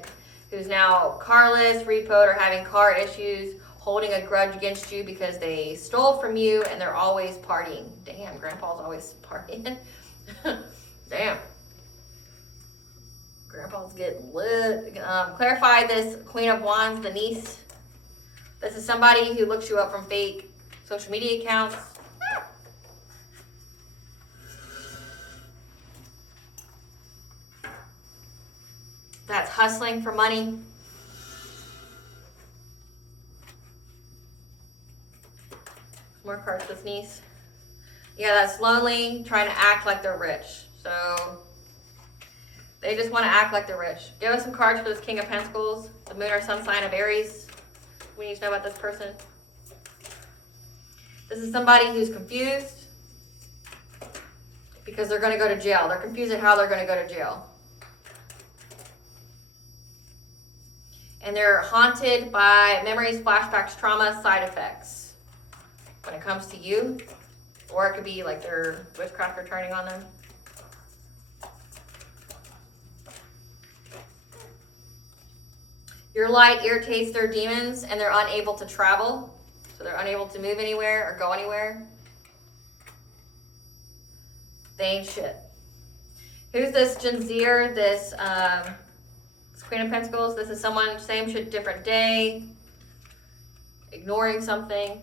who's now carless, repoed, or having car issues, holding a grudge against you because they stole from you and they're always partying. Damn, grandpa's always partying. Damn. Grandpa's getting lit. Clarify this Queen of Wands, the niece. This is somebody who looks you up from fake social media accounts. That's hustling for money. More cards for this niece. Yeah, that's lonely, trying to act like they're rich. So they just want to act like they're rich. Give us some cards for this King of Pentacles, the moon or sun sign of Aries. We need to know about this person. This is somebody who's confused because they're going to go to jail. They're confused at how they're going to go to jail. And they're haunted by memories, flashbacks, trauma, side effects when it comes to you. Or it could be like their witchcraft returning on them. Your light irritates their demons and they're unable to travel. So they're unable to move anywhere or go anywhere. They ain't shit. Who's this Janzir, this Queen of Pentacles? This is someone, same shit, different day. Ignoring something.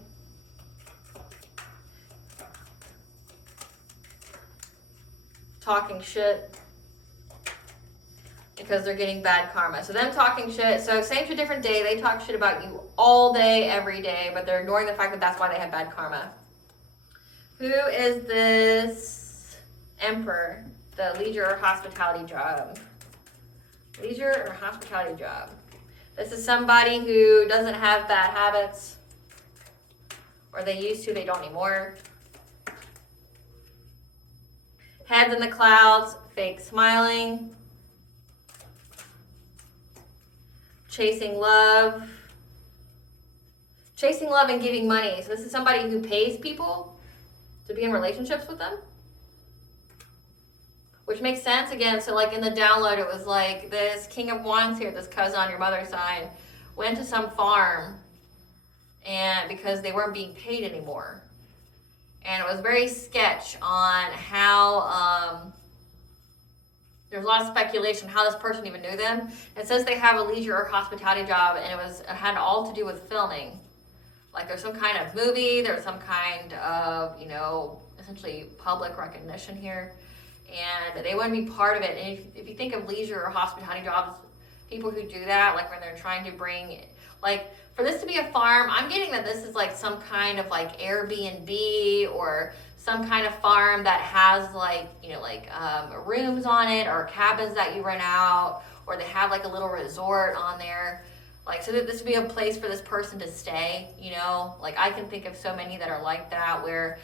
Talking shit. Because they're getting bad karma. So them talking shit, so same shit, different day. They talk shit about you all day, every day, but they're ignoring the fact that that's why they have bad karma. Who is this Emperor? The leisure or hospitality job. Leisure or hospitality job. This is somebody who doesn't have bad habits. Or they used to, they don't anymore. Heads in the clouds, fake smiling. Chasing love. Chasing love and giving money. So this is somebody who pays people to be in relationships with them. Which makes sense again. So like in the download, it was like this King of Wands here, this cousin on your mother's side, went to some farm and because they weren't being paid anymore. And it was very sketch on how, there's a lot of speculation how this person even knew them. It says they have a leisure or hospitality job, and it had all to do with filming. Like there's some kind of movie, there's some kind of, essentially public recognition here. And they want to be part of it. And if you think of leisure or hospitality jobs, people who do that, like when they're trying to bring, like for this to be a farm, I'm getting that this is like some kind of like Airbnb or some kind of farm that has like, rooms on it or cabins that you rent out, or they have like a little resort on there. Like, so that this would be a place for this person to stay, like I can think of so many that are like that where,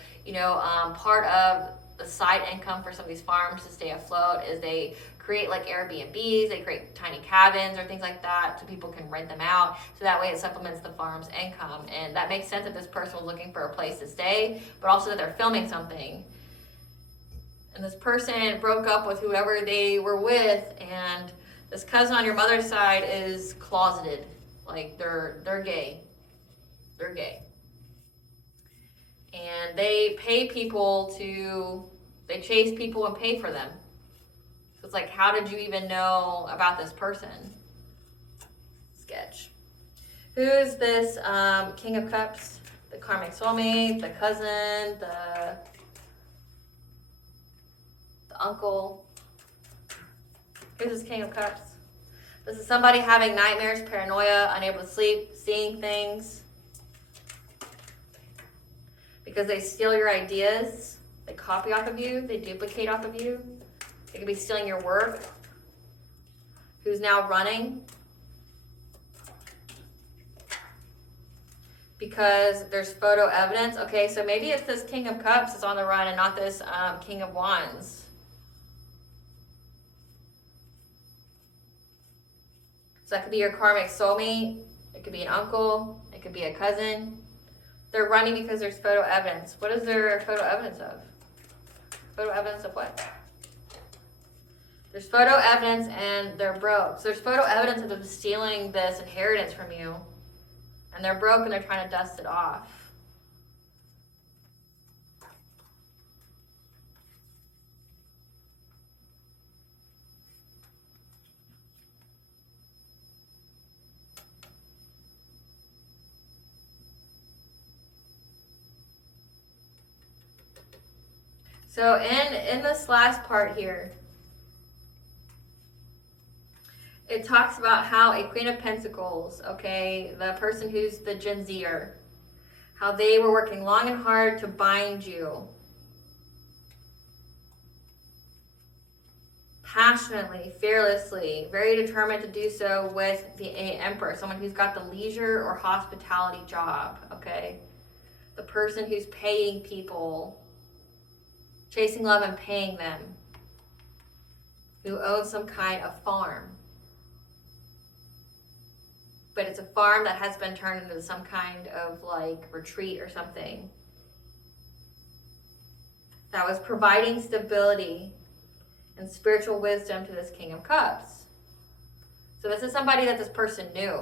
part of the side income for some of these farms to stay afloat is they create like Airbnbs, they create tiny cabins or things like that so people can rent them out. So that way it supplements the farm's income. And that makes sense if this person was looking for a place to stay, but also that they're filming something. And this person broke up with whoever they were with, and this cousin on your mother's side is closeted. Like they're gay. They're gay. And they pay people they chase people and pay for them. So it's like, how did you even know about this person? Sketch. Who's this King of Cups? The karmic soulmate, the cousin, the uncle. Who's this King of Cups? This is somebody having nightmares, paranoia, unable to sleep, seeing things. Because they steal your ideas, they copy off of you, they duplicate off of you. They could be stealing your work. Who's now running? Because there's photo evidence. Okay, so maybe it's this King of Cups is on the run and not this King of Wands. So that could be your karmic soulmate. It could be an uncle. It could be a cousin. They're running because there's photo evidence. What is there photo evidence of? Photo evidence of what? There's photo evidence and they're broke. So there's photo evidence of them stealing this inheritance from you. And they're broke and they're trying to dust it off. So in this last part here, it talks about how a Queen of Pentacles, okay, the person who's the Gen Zer, how they were working long and hard to bind you. Passionately, fearlessly, very determined to do so with the Emperor, someone who's got the leisure or hospitality job, okay? The person who's paying people, chasing love and paying them, who owns some kind of farm. But it's a farm that has been turned into some kind of like retreat or something. That was providing stability and spiritual wisdom to this King of Cups. So this is somebody that this person knew.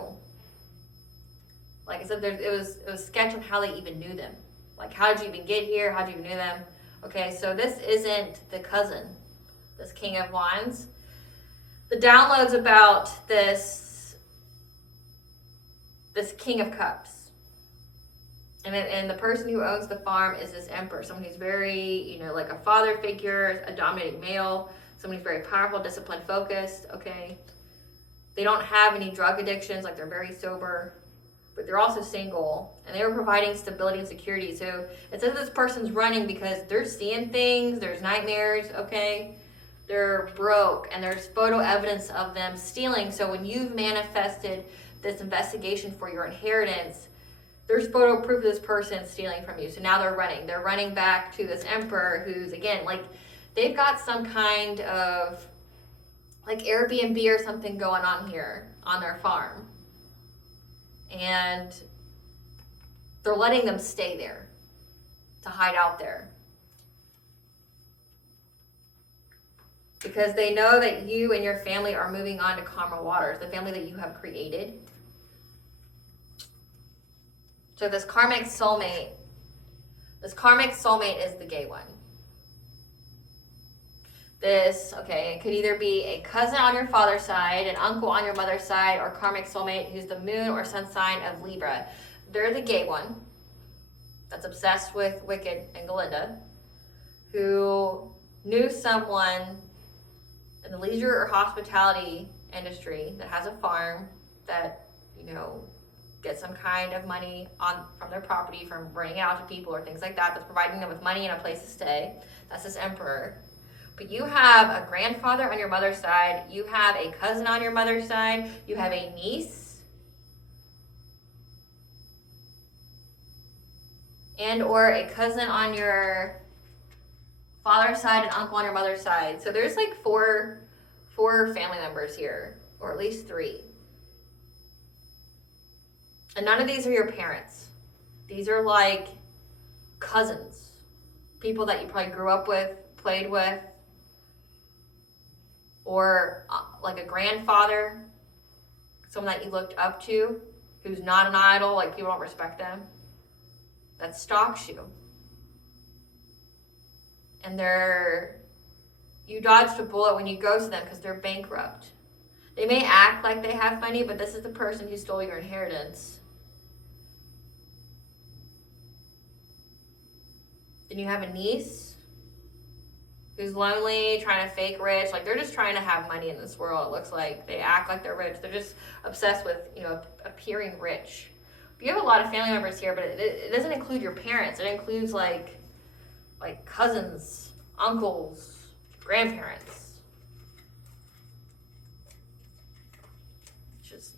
Like I said, it was sketch on how they even knew them. Like, how did you even get here? How did you even know them? Okay, so this isn't the cousin, this King of Wands. The download's about this King of Cups. And the person who owns the farm is this Emperor, someone who's very, like a father figure, a dominating male, someone who's very powerful, disciplined, focused, okay? They don't have any drug addictions, like they're very sober, but they're also single, and they were providing stability and security. So it says this person's running because they're seeing things, there's nightmares, okay? They're broke, and there's photo evidence of them stealing. So when you've manifested this investigation for your inheritance, there's photo proof of this person stealing from you. So now they're running. They're running back to this Emperor who's, again, like, they've got some kind of like Airbnb or something going on here on their farm. And they're letting them stay there to hide out there. Because they know that you and your family are moving on to calmer waters, the family that you have created. So this karmic soulmate is the gay one. It could either be a cousin on your father's side, an uncle on your mother's side, or karmic soulmate who's the moon or sun sign of Libra. They're the gay one that's obsessed with Wicked and Galinda, who knew someone in the leisure or hospitality industry that has a farm that, gets some kind of money from their property from renting it out to people or things like that, that's providing them with money and a place to stay. That's this emperor. But you have a grandfather on your mother's side, you have a cousin on your mother's side, you have a niece, and or a cousin on your father's side and uncle on your mother's side. So there's like four family members here, or at least 3. And none of these are your parents. These are like cousins, people that you probably grew up with, played with, or like a grandfather, someone that you looked up to, who's not an idol, like people don't respect them, that stalks you. And you dodged a bullet when you ghost them because they're bankrupt. They may act like they have money, but this is the person who stole your inheritance. Then you have a niece who's lonely, trying to fake rich. Like, they're just trying to have money in this world, it looks like. They act like they're rich. They're just obsessed with, appearing rich. But you have a lot of family members here, but it doesn't include your parents. It includes, like cousins, uncles, grandparents. Which is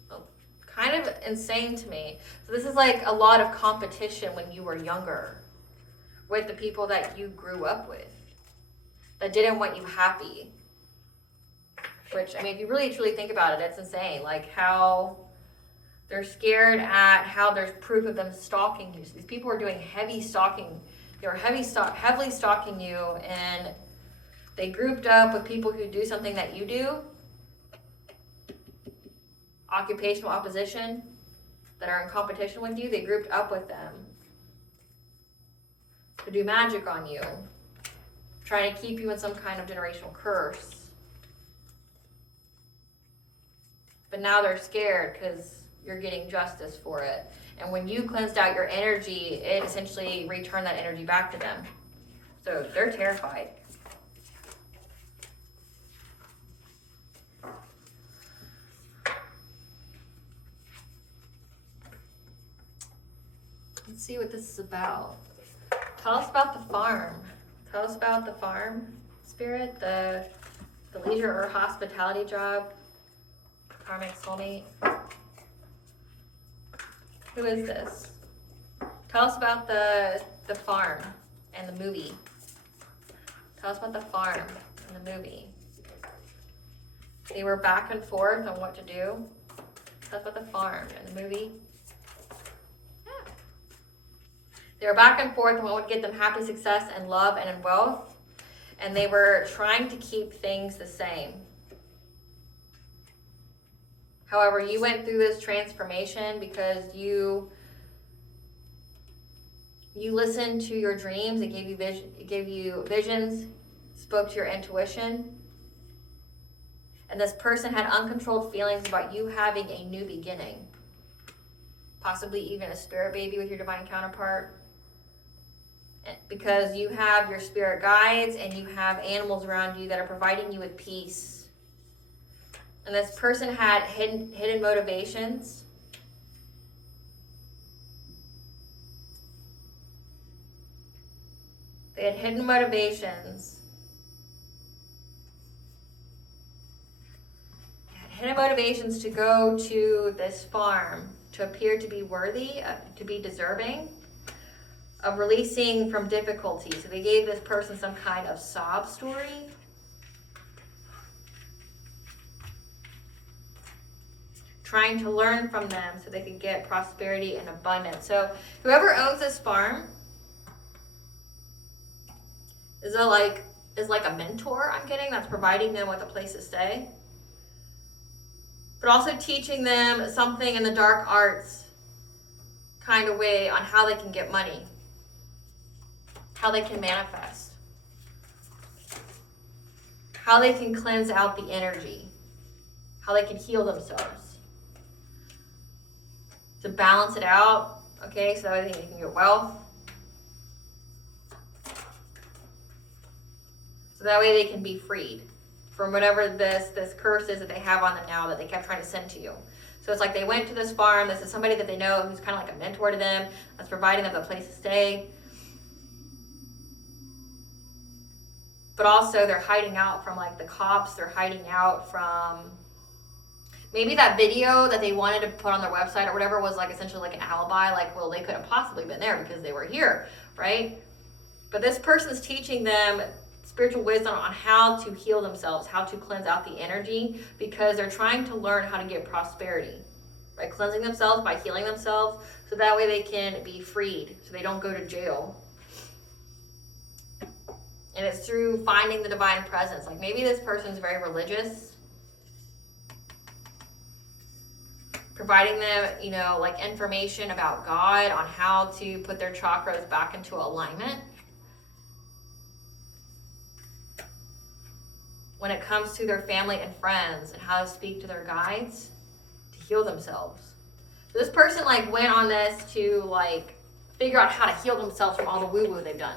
kind of insane to me. So this is like a lot of competition when you were younger with the people that you grew up with that didn't want you happy. Which, if you really truly think about it, it's insane. Like how they're scared at how there's proof of them stalking you. So these people are doing heavy stalking. They were heavily stalking you, and they grouped up with people who do something that you do, occupational opposition, that are in competition with you. They grouped up with them to do magic on you, trying to keep you in some kind of generational curse. But now they're scared because you're getting justice for it. And when you cleansed out your energy, it essentially returned that energy back to them. So they're terrified. Let's see what this is about. Tell us about the farm. Tell us about the farm spirit, the leisure or hospitality job, karmic soulmate. Who is this? Tell us about the farm and the movie. Tell us about the farm and the movie. They were back and forth on what to do. Tell us about the farm and the movie. Yeah. They were back and forth on what would get them happy, success, and love, and in wealth. And they were trying to keep things the same. However, you went through this transformation because you listened to your dreams. It gave you visions, spoke to your intuition. And this person had uncontrolled feelings about you having a new beginning. Possibly even a spirit baby with your divine counterpart. Because you have your spirit guides and you have animals around you that are providing you with peace. And this person had hidden motivations. They had hidden motivations. Hidden motivations to go to this farm, to appear to be worthy, to be deserving of releasing from difficulty. So they gave this person some kind of sob story. Trying to learn from them so they could get prosperity and abundance. So whoever owns this farm is like a mentor, I'm getting, that's providing them with a place to stay. But also teaching them something in the dark arts kind of way on how they can get money, how they can manifest, how they can cleanse out the energy, how they can heal themselves, to balance it out, okay, so that way they can get wealth. So that way they can be freed from whatever this curse is that they have on them now that they kept trying to send to you. So it's like they went to this farm. This is somebody that they know who's kind of like a mentor to them, that's providing them a place to stay. But also they're hiding out from like the cops. They're hiding out from maybe that video that they wanted to put on their website or whatever was like essentially like an alibi. Like, well, they couldn't possibly have been there because they were here, right? But this person's teaching them spiritual wisdom on how to heal themselves, how to cleanse out the energy, because they're trying to learn how to get prosperity by cleansing themselves, by healing themselves, so that way they can be freed, so they don't go to jail. And it's through finding the divine presence. Like maybe this person's very religious, providing them, you know, like information about God on how to put their chakras back into alignment. When it comes to their family and friends and how to speak to their guides to heal themselves. So this person like went on this to like figure out how to heal themselves from all the woo-woo they've done.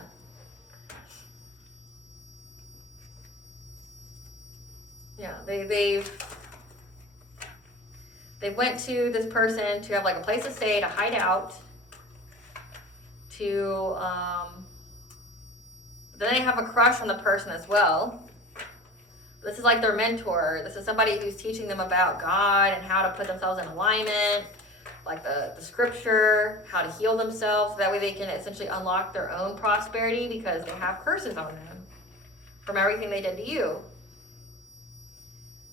Yeah, they went to this person to have like a place to stay, to hide out, to then they have a crush on the person as well. This is like their mentor. This is somebody who's teaching them about God and how to put themselves in alignment, like the scripture, how to heal themselves. So that way they can essentially unlock their own prosperity because they have curses on them from everything they did to you.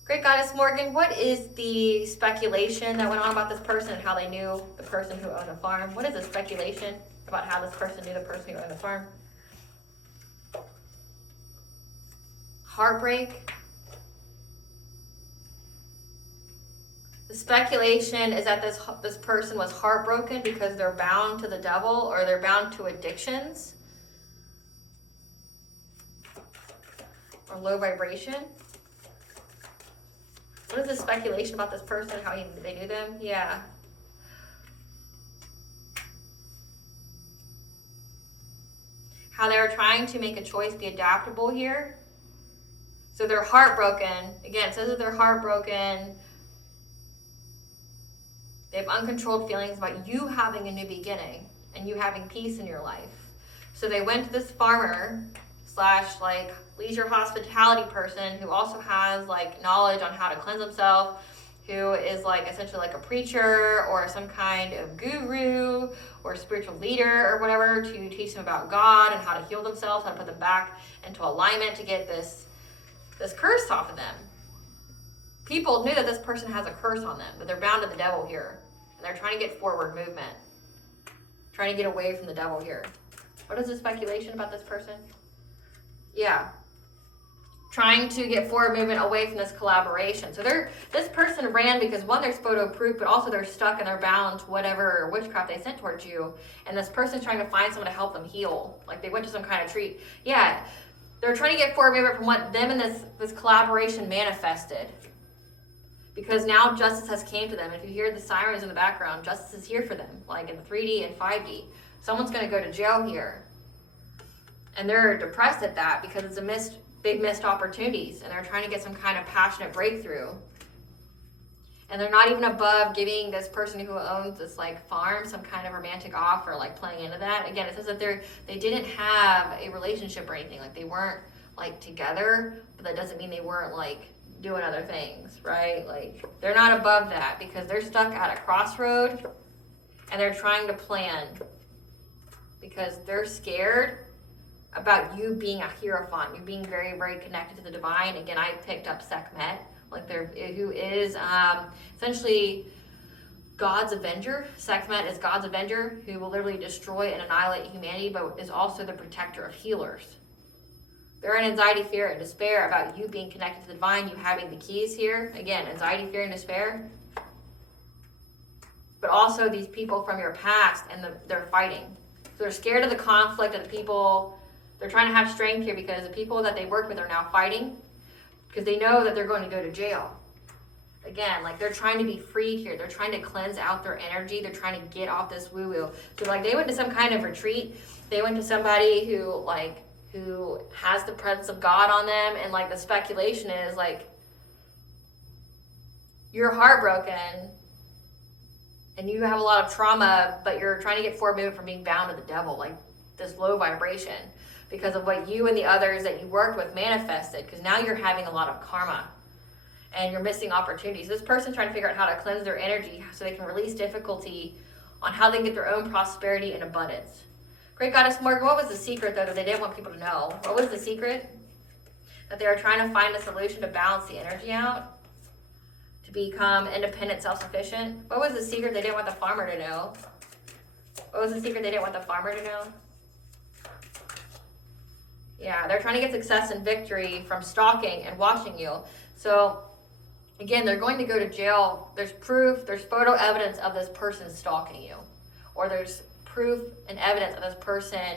Great Goddess Morgan, what is the speculation that went on about this person and how they knew the person who owned the farm? What is the speculation about how this person knew the person who owned the farm? Heartbreak. The speculation is that this person was heartbroken because they're bound to the devil or they're bound to addictions or low vibration. What is the speculation about this person, how they knew them? Yeah. How they were trying to make a choice, be adaptable here. So they're heartbroken. Again, it says that they're heartbroken. They have uncontrolled feelings about you having a new beginning and you having peace in your life. So they went to this farmer / like leisure hospitality person who also has like knowledge on how to cleanse himself, who is like essentially like a preacher or some kind of guru or spiritual leader or whatever, to teach them about God and how to heal themselves, how to put them back into alignment to get this curse off of them. People knew that this person has a curse on them, but they're bound to the devil here. And they're trying to get forward movement. Trying to get away from the devil here. What is the speculation about this person? Yeah. Trying to get forward movement away from this collaboration. So this person ran because one, there's photo proof, but also they're stuck and they're bound to whatever witchcraft they sent towards you. And this person's trying to find someone to help them heal. Like they went to some kind of retreat. Yeah. They're trying to get forward movement from what them and this collaboration manifested. Because now justice has came to them. If you hear the sirens in the background, justice is here for them, like in 3D and 5D. Someone's going to go to jail here. And they're depressed at that because it's they've missed opportunities and they're trying to get some kind of passionate breakthrough. And they're not even above giving this person who owns this like farm some kind of romantic offer, like playing into that. Again, it says that they didn't have a relationship or anything. Like they weren't like together, but that doesn't mean they weren't like doing other things, right? Like they're not above that because they're stuck at a crossroad and they're trying to plan because they're scared about you being a hierophant, you being very, very connected to the divine. Again, I picked up Sekhmet, like who is essentially God's avenger. Sekhmet is God's avenger, who will literally destroy and annihilate humanity, but is also the protector of healers. They're in anxiety, fear, and despair about you being connected to the divine, you having the keys here. Again, anxiety, fear, and despair. But also these people from your past, and they're fighting. So they're scared of the conflict of the people. They're trying to have strength here because the people that they work with are now fighting because they know that they're going to go to jail. Again, like they're trying to be freed here. They're trying to cleanse out their energy. They're trying to get off this woo-woo. So like they went to some kind of retreat. They went to somebody who has the presence of God on them. And like the speculation is like, you're heartbroken and you have a lot of trauma, but you're trying to get forward movement from being bound to the devil, like this low vibration because of what you and the others that you worked with manifested, because now you're having a lot of karma and you're missing opportunities. This person's trying to figure out how to cleanse their energy so they can release difficulty on how they can get their own prosperity and abundance. Great Goddess Morgan, what was the secret though that they didn't want people to know? What was the secret? That they were trying to find a solution to balance the energy out, to become independent, self-sufficient. What was the secret they didn't want the farmer to know? What was the secret they didn't want the farmer to know? Yeah, they're trying to get success and victory from stalking and watching you. So again, they're going to go to jail. There's proof, there's photo evidence of this person stalking you. Or there's proof and evidence of this person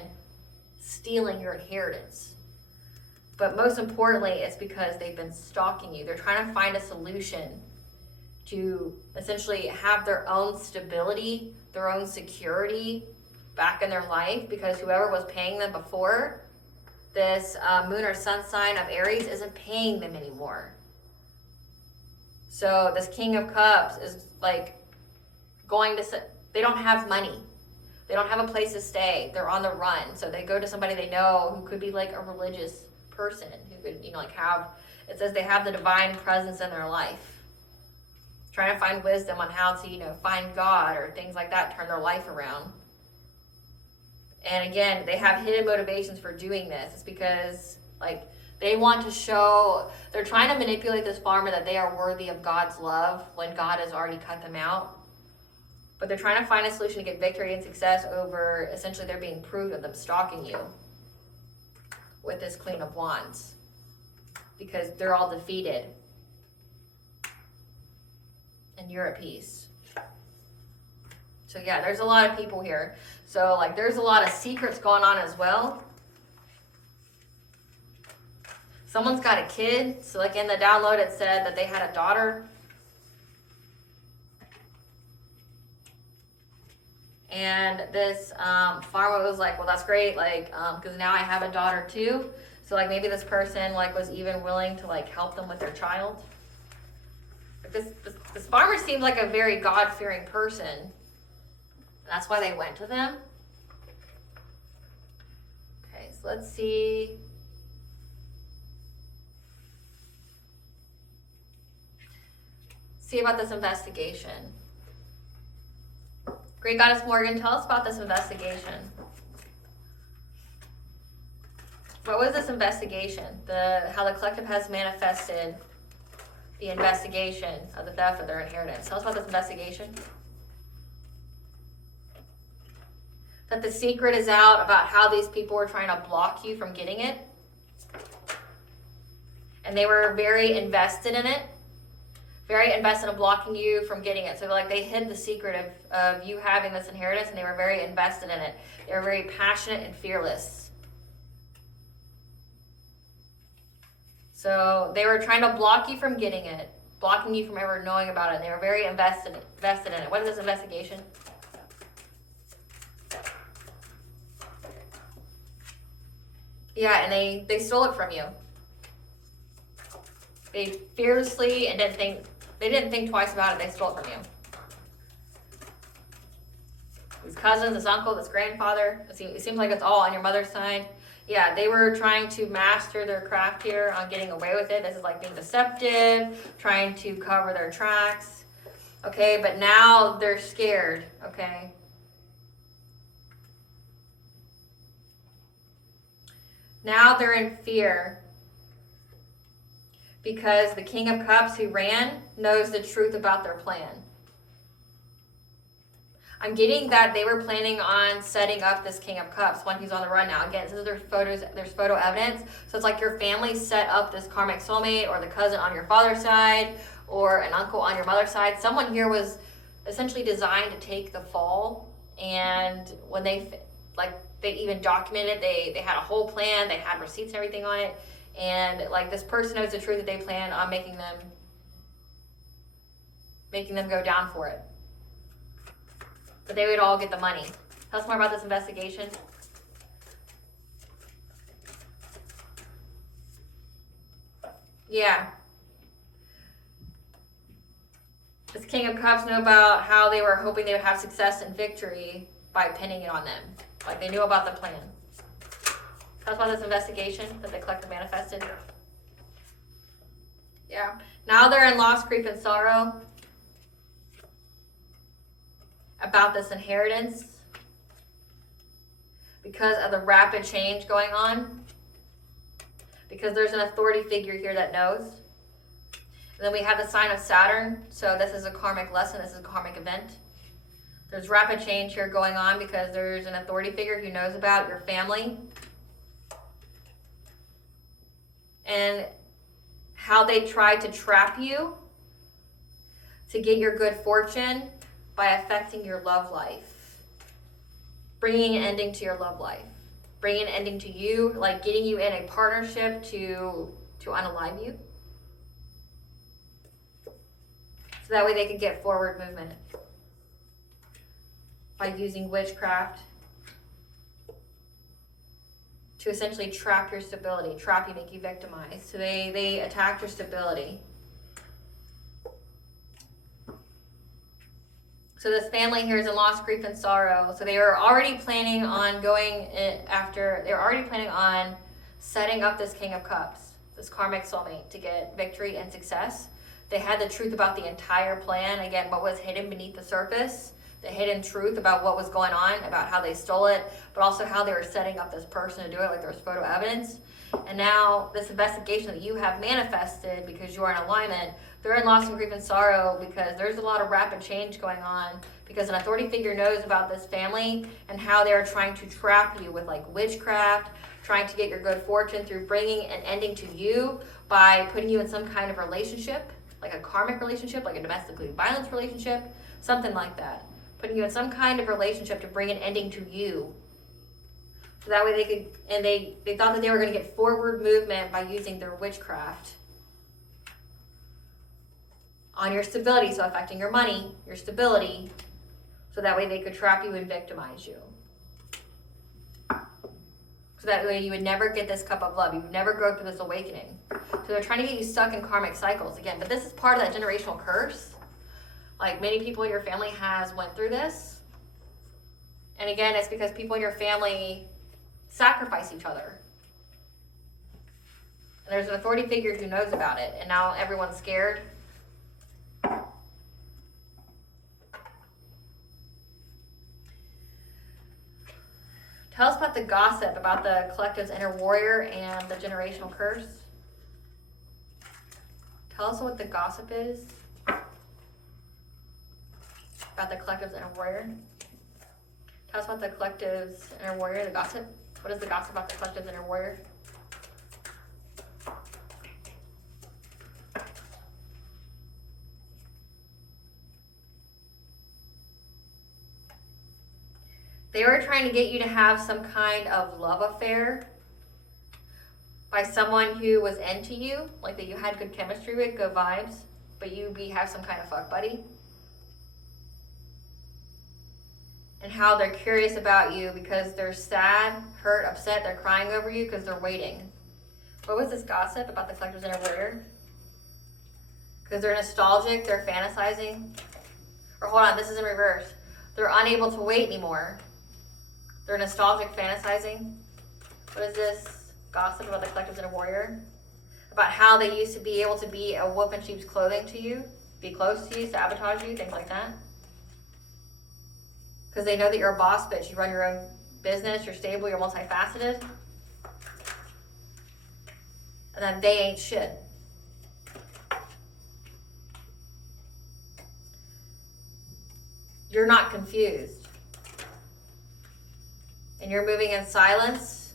stealing your inheritance. But most importantly, it's because they've been stalking you. They're trying to find a solution to essentially have their own stability, their own security back in their life, because whoever was paying them before, this moon or sun sign of Aries, isn't paying them anymore. So this King of Cups is like they don't have money. They don't have a place to stay. They're on the run. So they go to somebody they know who could be like a religious person who could, it says they have the divine presence in their life. Trying to find wisdom on how to, find God or things like that, turn their life around. And again, they have hidden motivations for doing this. It's because, they want to show, they're trying to manipulate this farmer that they are worthy of God's love when God has already cut them out. But they're trying to find a solution to get victory and success over, essentially, they're being proved of them stalking you with this Queen of Wands. Because they're all defeated. And you're at peace. So yeah, there's a lot of people here. So there's a lot of secrets going on as well. Someone's got a kid. So in the download it said that they had a daughter. And this farmer was like, well, that's great, because now I have a daughter too. So maybe this person was even willing to help them with their child. This farmer seemed like a very God-fearing person. That's why they went to them. Okay, so let's see. See about this investigation. Great Goddess Morgan, tell us about this investigation. What was this investigation? How the collective has manifested the investigation of the theft of their inheritance. Tell us about this investigation. That the secret is out about how these people were trying to block you from getting it. And they were very invested in it. Very invested in blocking you from getting it. So they hid the secret of you having this inheritance, and they were very invested in it. They were very passionate and fearless. So they were trying to block you from getting it, blocking you from ever knowing about it. And they were very invested in it. What is this investigation? Yeah, and they stole it from you. They fearlessly and didn't think twice about it. They stole it from you. His cousins, his uncle, his grandfather. It seems like it's all on your mother's side. Yeah, they were trying to master their craft here on getting away with it. This is being deceptive, trying to cover their tracks. Okay, but now they're scared, okay? Now they're in fear because the King of Cups who ran knows the truth about their plan. I'm getting that they were planning on setting up this King of Cups, one who's on the run now. Again, since there's photo evidence, so it's like your family set up this karmic soulmate, or the cousin on your father's side, or an uncle on your mother's side. Someone here was essentially designed to take the fall, and when they even documented it, they had a whole plan, they had receipts and everything on it, and like this person knows the truth that they planned on making them go down for it. But they would all get the money. Tell us more about this investigation. Yeah. This King of Cups knew about how they were hoping they would have success and victory by pinning it on them. Like they knew about the plan. Tell us about this investigation that the collective manifested. Yeah. Now they're in loss, grief, and sorrow about this inheritance because of the rapid change going on, because there's an authority figure here that knows. And then we have the sign of Saturn, so this is a karmic lesson, this is a karmic event. There's rapid change here going on because there's an authority figure who knows about your family and how they tried to trap you to get your good fortune by affecting your love life, bringing an ending to your love life, bringing an ending to you, like getting you in a partnership to unalive you. So that way they could get forward movement by using witchcraft to essentially trap your stability, trap you, make you victimized. So they attack your stability. So this family here is in loss, grief, and sorrow. So they were already planning on setting up this King of Cups, this karmic soulmate, to get victory and success. They had the truth about the entire plan. Again, what was hidden beneath the surface, the hidden truth about what was going on, about how they stole it, but also how they were setting up this person to do it, like there was photo evidence. And now this investigation that you have manifested because you are in alignment, they're in loss and grief and sorrow because there's a lot of rapid change going on because an authority figure knows about this family and how they're trying to trap you with like witchcraft, trying to get your good fortune through bringing an ending to you by putting you in some kind of relationship, like a karmic relationship, like a domestically violence relationship, something like that. Putting you in some kind of relationship to bring an ending to you. So that way they could, and they thought that they were going to get forward movement by using their witchcraft on your stability, so affecting your money, your stability, so that way they could trap you and victimize you. So that way you would never get this cup of love. You would never go through this awakening. So they're trying to get you stuck in karmic cycles again. But this is part of that generational curse. Like many people in your family has went through this. And again, it's because people in your family sacrifice each other. And there's an authority figure who knows about it. And now everyone's scared. Tell us about the gossip, about the collective's inner warrior and the generational curse. Tell us what the gossip is about the collective's inner warrior. Tell us about the collective's inner warrior, the gossip. What is the gossip about the collective's inner warrior? They were trying to get you to have some kind of love affair by someone who was into you, like that you had good chemistry with, good vibes, but you have some kind of fuck buddy. And how they're curious about you because they're sad, hurt, upset, they're crying over you because they're waiting. What was this gossip about the collector's inner warrior? Because they're nostalgic, they're fantasizing. Or hold on, this is in reverse. They're unable to wait anymore. They're nostalgic, fantasizing. What is this gossip about the collective's inner warrior? About how they used to be able to be a wolf in sheep's clothing to you, be close to you, sabotage you, things like that. Because they know that you're a boss bitch. You run your own business, you're stable, you're multifaceted. and that they ain't shit. You're not confused. And you're moving in silence,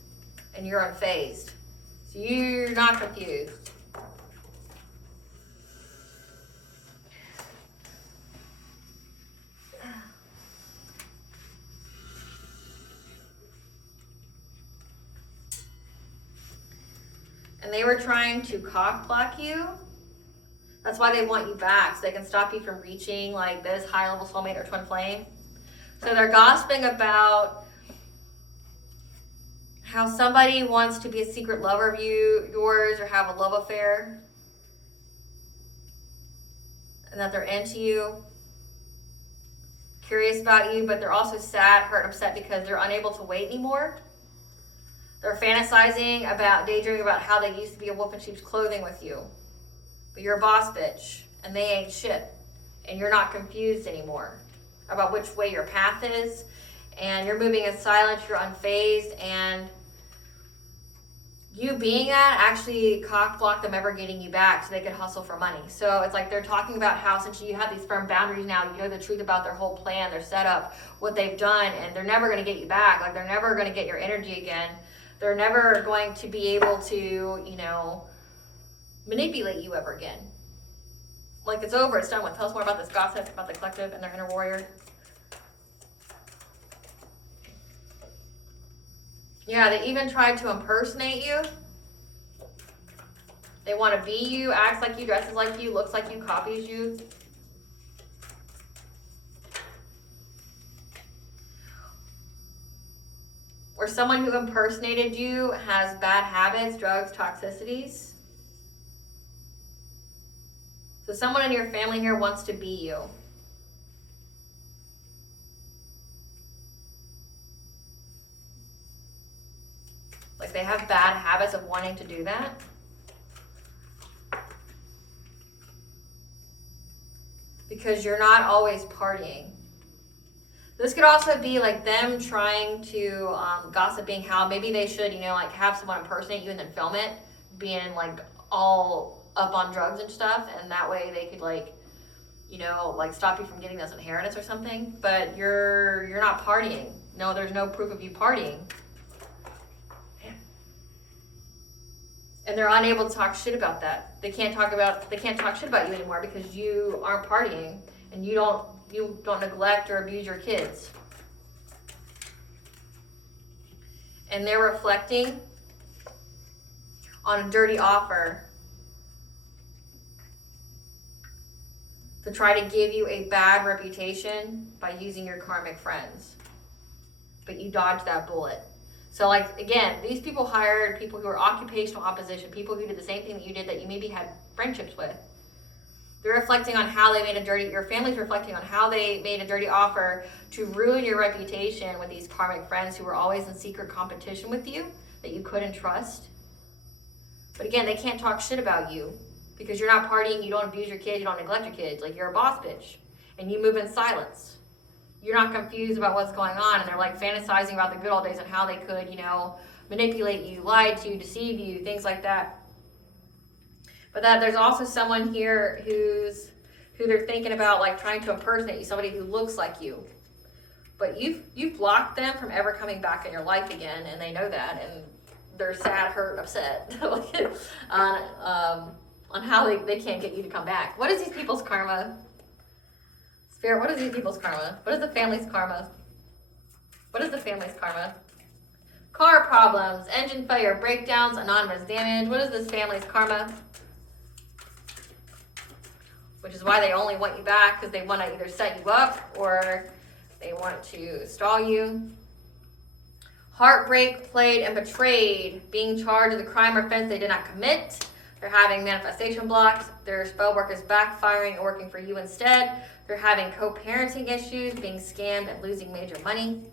and you're unfazed. So you're not confused. And they were trying to cock block you. That's why they want you back, so they can stop you from reaching like this high level soulmate or twin flame. So they're gossiping about how somebody wants to be a secret lover of yours, or have a love affair, and that they're into you, curious about you, but they're also sad, hurt, upset because they're unable to wait anymore. They're fantasizing about, daydreaming about how they used to be a wolf in sheep's clothing with you. But you're a boss bitch, and they ain't shit. And you're not confused anymore about which way your path is. And you're moving in silence, you're unfazed, and you being that actually cock blocked them ever getting you back so they could hustle for money. So it's like they're talking about how since you have these firm boundaries now, you know the truth about their whole plan, their setup, what they've done, and they're never going to get you back. Like they're never going to get your energy again. They're never going to be able to, manipulate you ever again. Like it's over, it's done with. Tell us more about this gossip, about the collective and their inner warrior. Yeah, they even tried to impersonate you. They want to be you, acts like you, dresses like you, looks like you, copies you. Or someone who impersonated you has bad habits, drugs, toxicities. So someone in your family here wants to be you. Like they have bad habits of wanting to do that. Because you're not always partying. This could also be like them trying to gossiping how maybe they should, have someone impersonate you and then film it, being like all up on drugs and stuff, and that way they could stop you from getting this inheritance or something. But you're not partying. No, there's no proof of you partying. And they're unable to talk shit about that. They can't talk shit about you anymore because you aren't partying and you don't neglect or abuse your kids. And they're reflecting on a dirty offer to try to give you a bad reputation by using your karmic friends. But you dodged that bullet. So again, these people hired people who are occupational opposition, people who did the same thing that you did that you maybe had friendships with. They're reflecting on how they made your family's reflecting on how they made a dirty offer to ruin your reputation with these karmic friends who were always in secret competition with you, that you couldn't trust. But again, they can't talk shit about you because you're not partying, you don't abuse your kids, you don't neglect your kids. Like you're a boss bitch and you move in silence. You're not confused about what's going on, and they're fantasizing about the good old days and how they could, manipulate you, lie to you, deceive you, things like that. But that there's also someone here who they're thinking about trying to impersonate you, somebody who looks like you. But you've blocked them from ever coming back in your life again, and they know that, and they're sad, hurt, upset on how they can't get you to come back. What is these people's karma? Spirit, what is these people's karma? What is the family's karma? What is the family's karma? Car problems, engine failure, breakdowns, anonymous damage. What is this family's karma? Which is why they only want you back, because they want to either set you up or they want to stall you. Heartbreak, played, and betrayed, being charged with a crime or offense they did not commit. They're having manifestation blocks. Their spell work is backfiring and working for you instead. They're having co-parenting issues, being scammed and losing major money.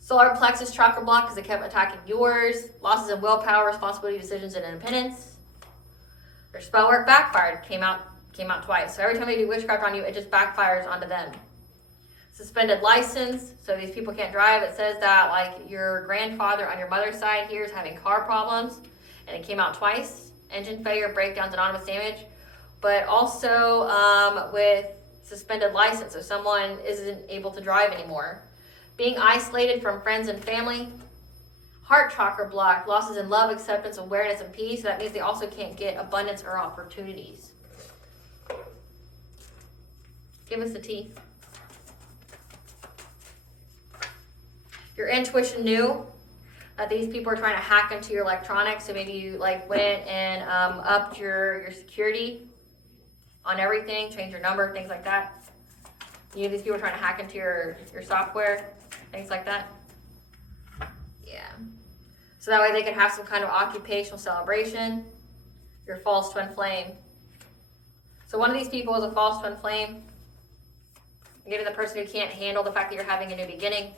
Solar plexus chakra block because it kept attacking yours. Losses in willpower, responsibility, decisions, and independence. Their spell work backfired, came out twice. So every time they do witchcraft on you, it just backfires onto them. Suspended license, so these people can't drive. It says that like your grandfather on your mother's side here is having car problems, and it came out twice. Engine failure, breakdowns, anonymous damage. But also with suspended license, so someone isn't able to drive anymore. Being isolated from friends and family. Heart chakra blocked, losses in love, acceptance, awareness, and peace. So that means they also can't get abundance or opportunities. Give us the tea. Your intuition knew that these people are trying to hack into your electronics. So maybe you like went and upped your security on everything, change your number, things like that. You know, these people are trying to hack into your software, things like that. Yeah. So that way they could have some kind of occupational celebration. Your false twin flame. So one of these people is a false twin flame. Maybe the person who can't handle the fact that you're having a new beginning.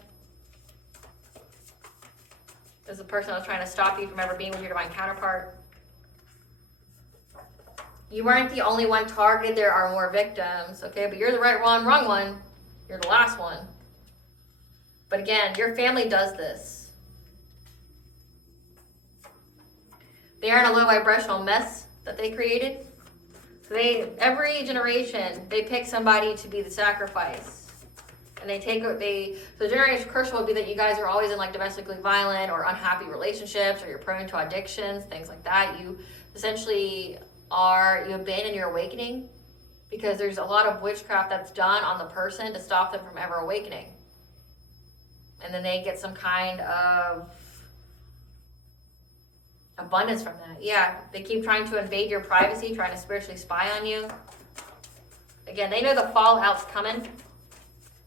There's a person that was trying to stop you from ever being with your divine counterpart. You weren't the only one targeted. There are more victims, okay? But you're the right one, wrong one. You're the last one. But again, your family does this. They are in a low vibrational mess that they created. So every generation, they pick somebody to be the sacrifice. And the generation curse would be that you guys are always in like domestically violent or unhappy relationships, or you're prone to addictions, things like that. You essentially you abandon your awakening because there's a lot of witchcraft that's done on the person to stop them from ever awakening. And then they get some kind of abundance from that. Yeah, they keep trying to invade your privacy, trying to spiritually spy on you. Again, they know the fallout's coming.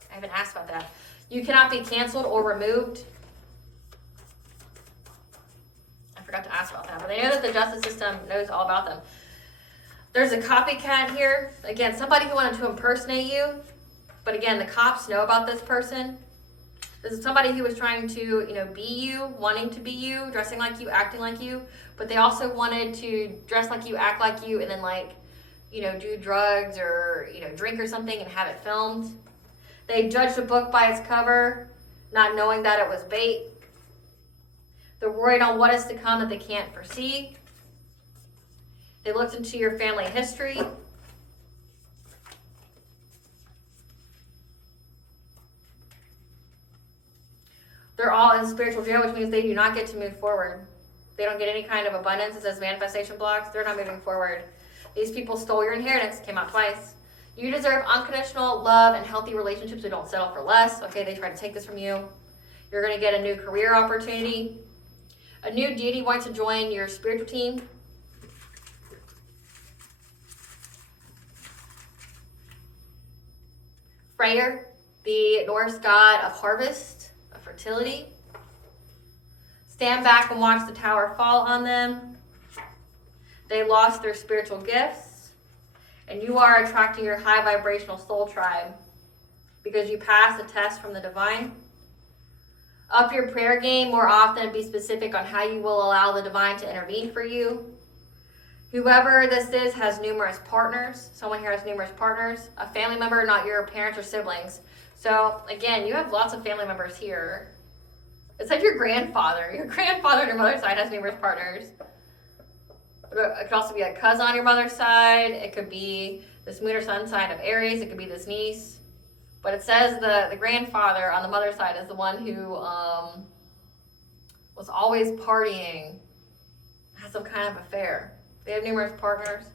I haven't asked about that. You cannot be canceled or removed. I forgot to ask about that, but they know that the justice system knows all about them. There's a copycat here. Again, somebody who wanted to impersonate you, but again, the cops know about this person. This is somebody who was trying to, be you, wanting to be you, dressing like you, acting like you, but they also wanted to dress like you, act like you, and then do drugs or, drink or something and have it filmed. They judged a book by its cover, not knowing that it was bait. They're worried on what is to come that they can't foresee. They looked into your family history. They're all in spiritual jail, which means they do not get to move forward. They don't get any kind of abundance. It says manifestation blocks. They're not moving forward. These people stole your inheritance. Came out twice. You deserve unconditional love and healthy relationships, so don't settle for less. Okay, they try to take this from you. You're going to get a new career opportunity. A new deity wants to join your spiritual team. Freyr, the Norse god of harvest, of fertility. Stand back and watch the tower fall on them. They lost their spiritual gifts. And you are attracting your high vibrational soul tribe because you passed the test from the divine. Up your prayer game more often and be specific on how you will allow the divine to intervene for you. Whoever this is has numerous partners. Someone here has numerous partners. A family member, not your parents or siblings. So again, you have lots of family members here. It's like your grandfather. Your grandfather on your mother's side has numerous partners. It could also be a cousin on your mother's side. It could be this moon or sun sign of Aries. It could be this niece. But it says the grandfather on the mother's side is the one who was always partying, has some kind of affair. They have numerous partners.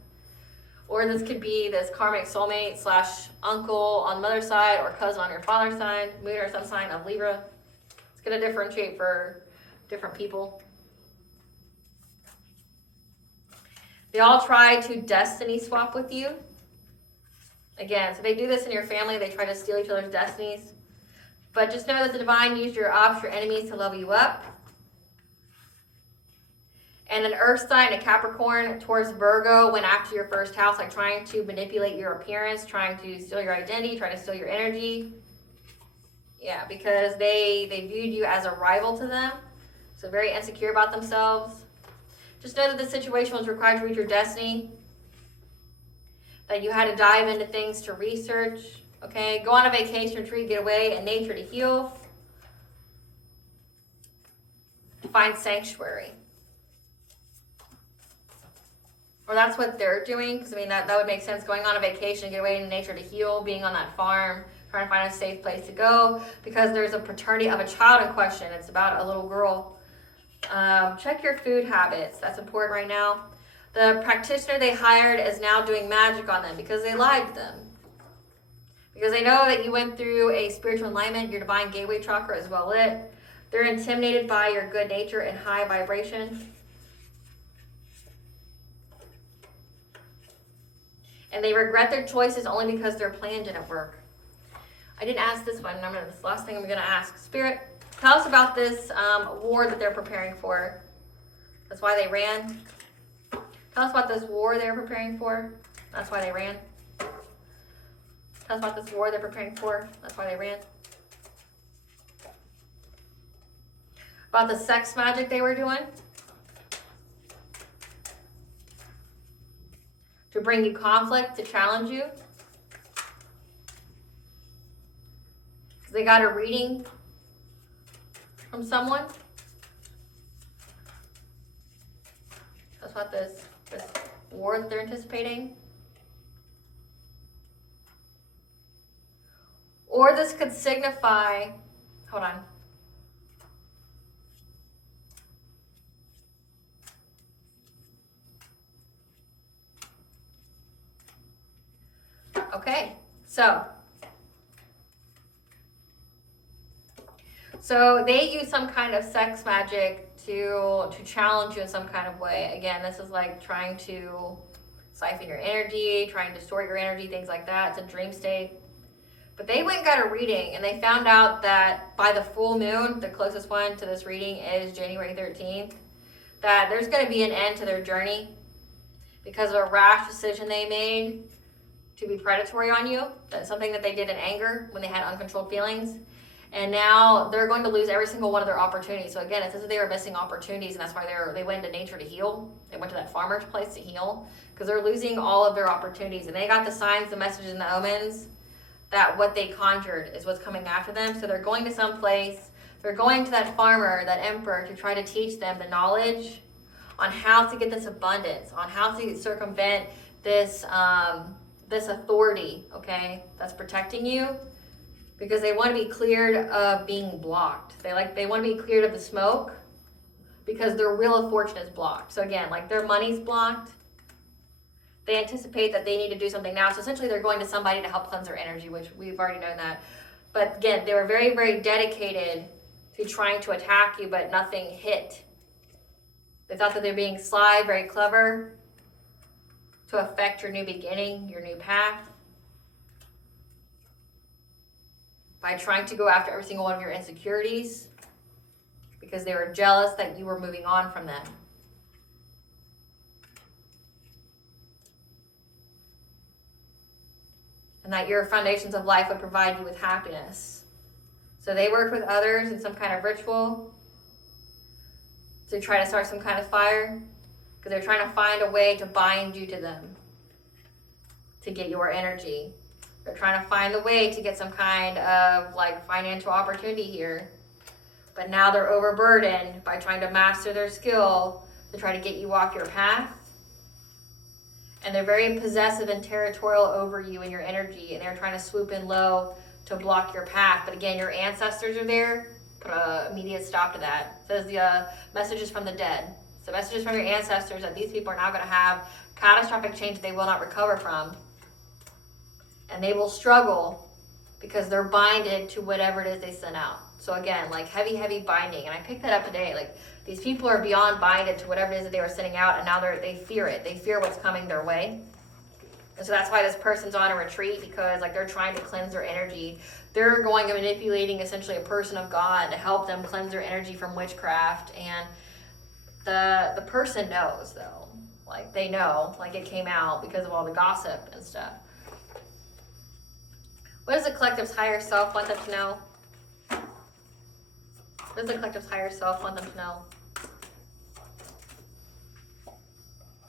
Or this could be this karmic soulmate / uncle on the mother's side or cousin on your father's side, moon or sun sign of Libra. It's going to differentiate for different people. They all try to destiny swap with you. Again, so they do this in your family. They try to steal each other's destinies. But just know that the divine used your ops, your enemies, to level you up. And an earth sign, a Capricorn, towards Virgo, went after your first house, like trying to manipulate your appearance, trying to steal your identity, trying to steal your energy. Yeah, because they viewed you as a rival to them. So very insecure about themselves. Just know that the situation was required to reach your destiny. That you had to dive into things to research. Okay, go on a vacation, retreat, get away in nature to heal. Find sanctuary. Or that's what they're doing, because I mean, that would make sense. Going on a vacation, get away in nature to heal, being on that farm, trying to find a safe place to go, because there's a paternity of a child in question. It's about a little girl. Check your food habits. That's important right now. The practitioner they hired is now doing magic on them because they lied to them. Because they know that you went through a spiritual alignment, your divine gateway chakra is well lit. They're intimidated by your good nature and high vibration. And they regret their choices only because their plan didn't work. I didn't ask this one. This is the last thing I'm going to ask. Spirit, tell us about this war that they're preparing for. That's why they ran. Tell us about this war they're preparing for. That's why they ran. Tell us about this war they're preparing for. That's why they ran. About the sex magic they were doing. To bring you conflict, to challenge you. Because they got a reading from someone. That's what this war that they're anticipating. Or this could signify, hold on. Okay, so they use some kind of sex magic to challenge you in some kind of way. Again, this is like trying to siphon your energy, trying to distort your energy, things like that. It's a dream state. But they went and got a reading, and they found out that by the full moon, the closest one to this reading is January 13th, that there's going to be an end to their journey because of a rash decision they made to be predatory on you. That's something that they did in anger when they had uncontrolled feelings. And now they're going to lose every single one of their opportunities. So again, it's as if they were missing opportunities, and that's why they went into nature to heal. They went to that farmer's place to heal because they're losing all of their opportunities. And they got the signs, the messages, and the omens that what they conjured is what's coming after them. So they're going to some place. They're going to that farmer, that emperor, to try to teach them the knowledge on how to get this abundance, on how to circumvent this this authority, okay, that's protecting you, because they want to be cleared of being blocked. They want to be cleared of the smoke because their wheel of fortune is blocked. So again, like their money's blocked. They anticipate that they need to do something now. So essentially they're going to somebody to help cleanse their energy, which we've already known that. But again, they were very, very dedicated to trying to attack you, but nothing hit. They thought that they're being sly, very clever, to affect your new beginning, your new path, by trying to go after every single one of your insecurities, because they were jealous that you were moving on from them. And that your foundations of life would provide you with happiness. So they worked with others in some kind of ritual to try to start some kind of fire, because they're trying to find a way to bind you to them, to get your energy. They're trying to find the way to get some kind of like financial opportunity here. But now they're overburdened by trying to master their skill to try to get you off your path. And they're very possessive and territorial over you and your energy, and they're trying to swoop in low to block your path. But again, your ancestors are there. Put an immediate stop to that. It says the messages from the dead. So messages from your ancestors that these people are now going to have catastrophic change they will not recover from. And they will struggle because they're binded to whatever it is they sent out. So again, like heavy, heavy binding. And I picked that up today. Like these people are beyond binded to whatever it is that they were sending out, and now they fear it. They fear what's coming their way. And so that's why this person's on a retreat, because like they're trying to cleanse their energy. They're going and manipulating essentially a person of God to help them cleanse their energy from witchcraft. And the person knows though. Like they know, like it came out because of all the gossip and stuff. What does the collective's higher self want them to know? What does the collective's higher self want them to know?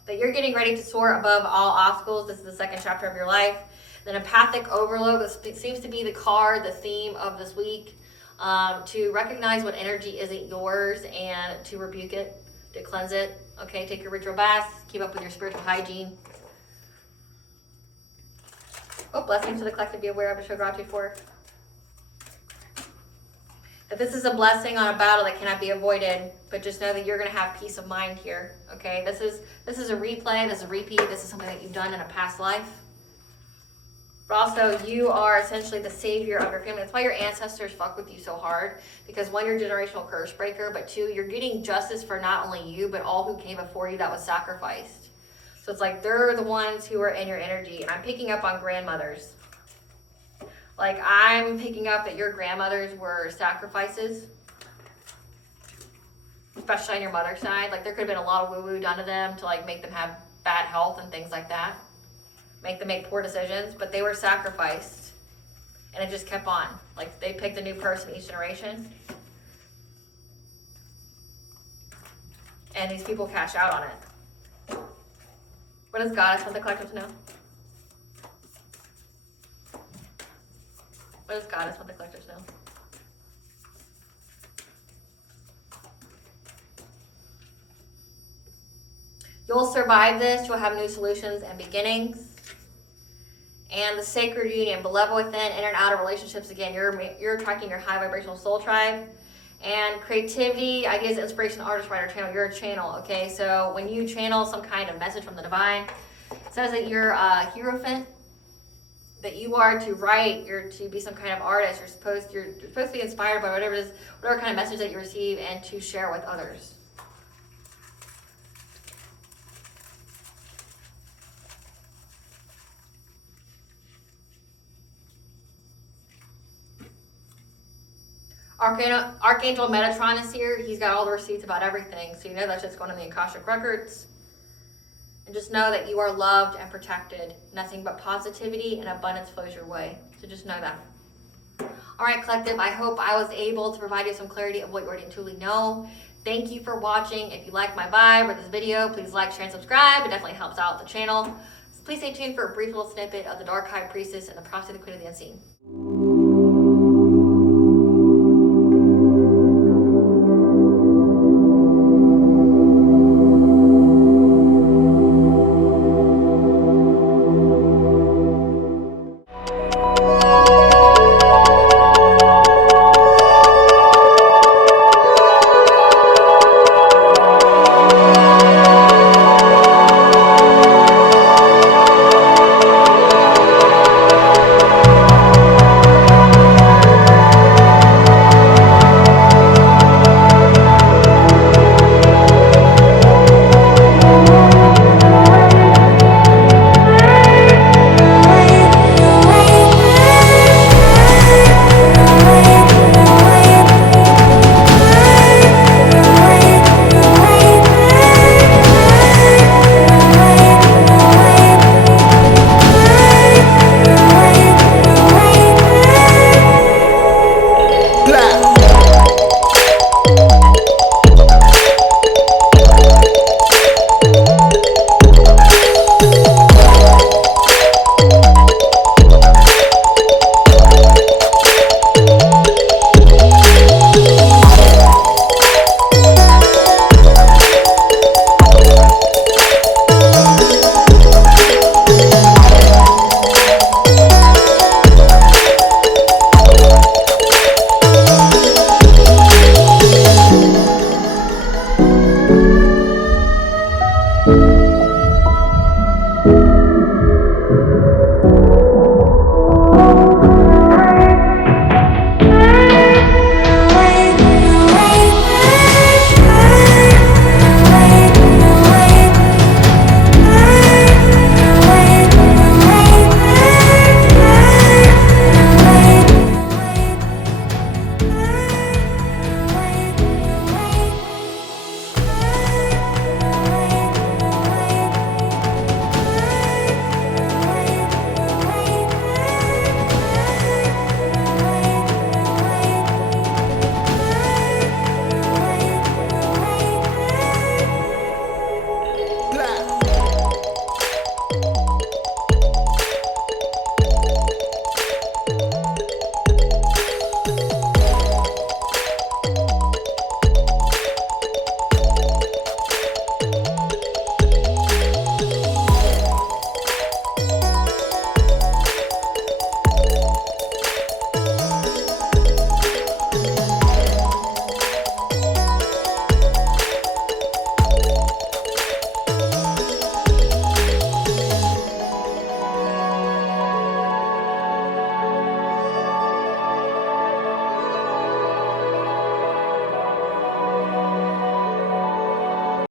That you're getting ready to soar above all obstacles. This is the second chapter of your life. Then empathic overload, this seems to be the card, the theme of this week. To recognize what energy isn't yours and to rebuke it, to cleanse it. Okay, take your ritual baths, keep up with your spiritual hygiene. Oh, blessings to the collective, be aware of and show gratitude for. That this is a blessing on a battle that cannot be avoided, but just know that you're going to have peace of mind here. Okay, this is a replay, this is a repeat, this is something that you've done in a past life. But also, you are essentially the savior of your family. That's why your ancestors fuck with you so hard. Because one, you're a generational curse breaker, but two, you're getting justice for not only you, but all who came before you that was sacrificed. So it's like they're the ones who are in your energy. And I'm picking up on grandmothers. Like I'm picking up that your grandmothers were sacrifices. Especially on your mother's side. Like there could have been a lot of woo-woo done to them to like make them have bad health and things like that. Make them make poor decisions, but they were sacrificed. And it just kept on. Like they picked a new person each generation. And these people cash out on it. What does Goddess want the collective to know? What does Goddess want the collective to know? You'll survive this. You'll have new solutions and beginnings. And the sacred union, beloved within, inner and outer relationships. Again, you're attracting your high vibrational soul tribe. And creativity, ideas, inspiration, artist, writer, channel. You're a channel, okay? So when you channel some kind of message from the divine, it says that you're a hierophant, that you are to write, you're to be some kind of artist. You're supposed to be inspired by whatever kind of message that you receive and to share with others. Archangel Metatron is here. He's got all the receipts about everything. So you know that's just going in the Akashic Records. And just know that you are loved and protected. Nothing but positivity and abundance flows your way. So just know that. All right, collective. I hope I was able to provide you some clarity of what you already truly know. Thank you for watching. If you like my vibe or this video, please like, share, and subscribe. It definitely helps out the channel. So please stay tuned for a brief little snippet of the Dark High Priestess and the Prophecy of the Queen of the Unseen.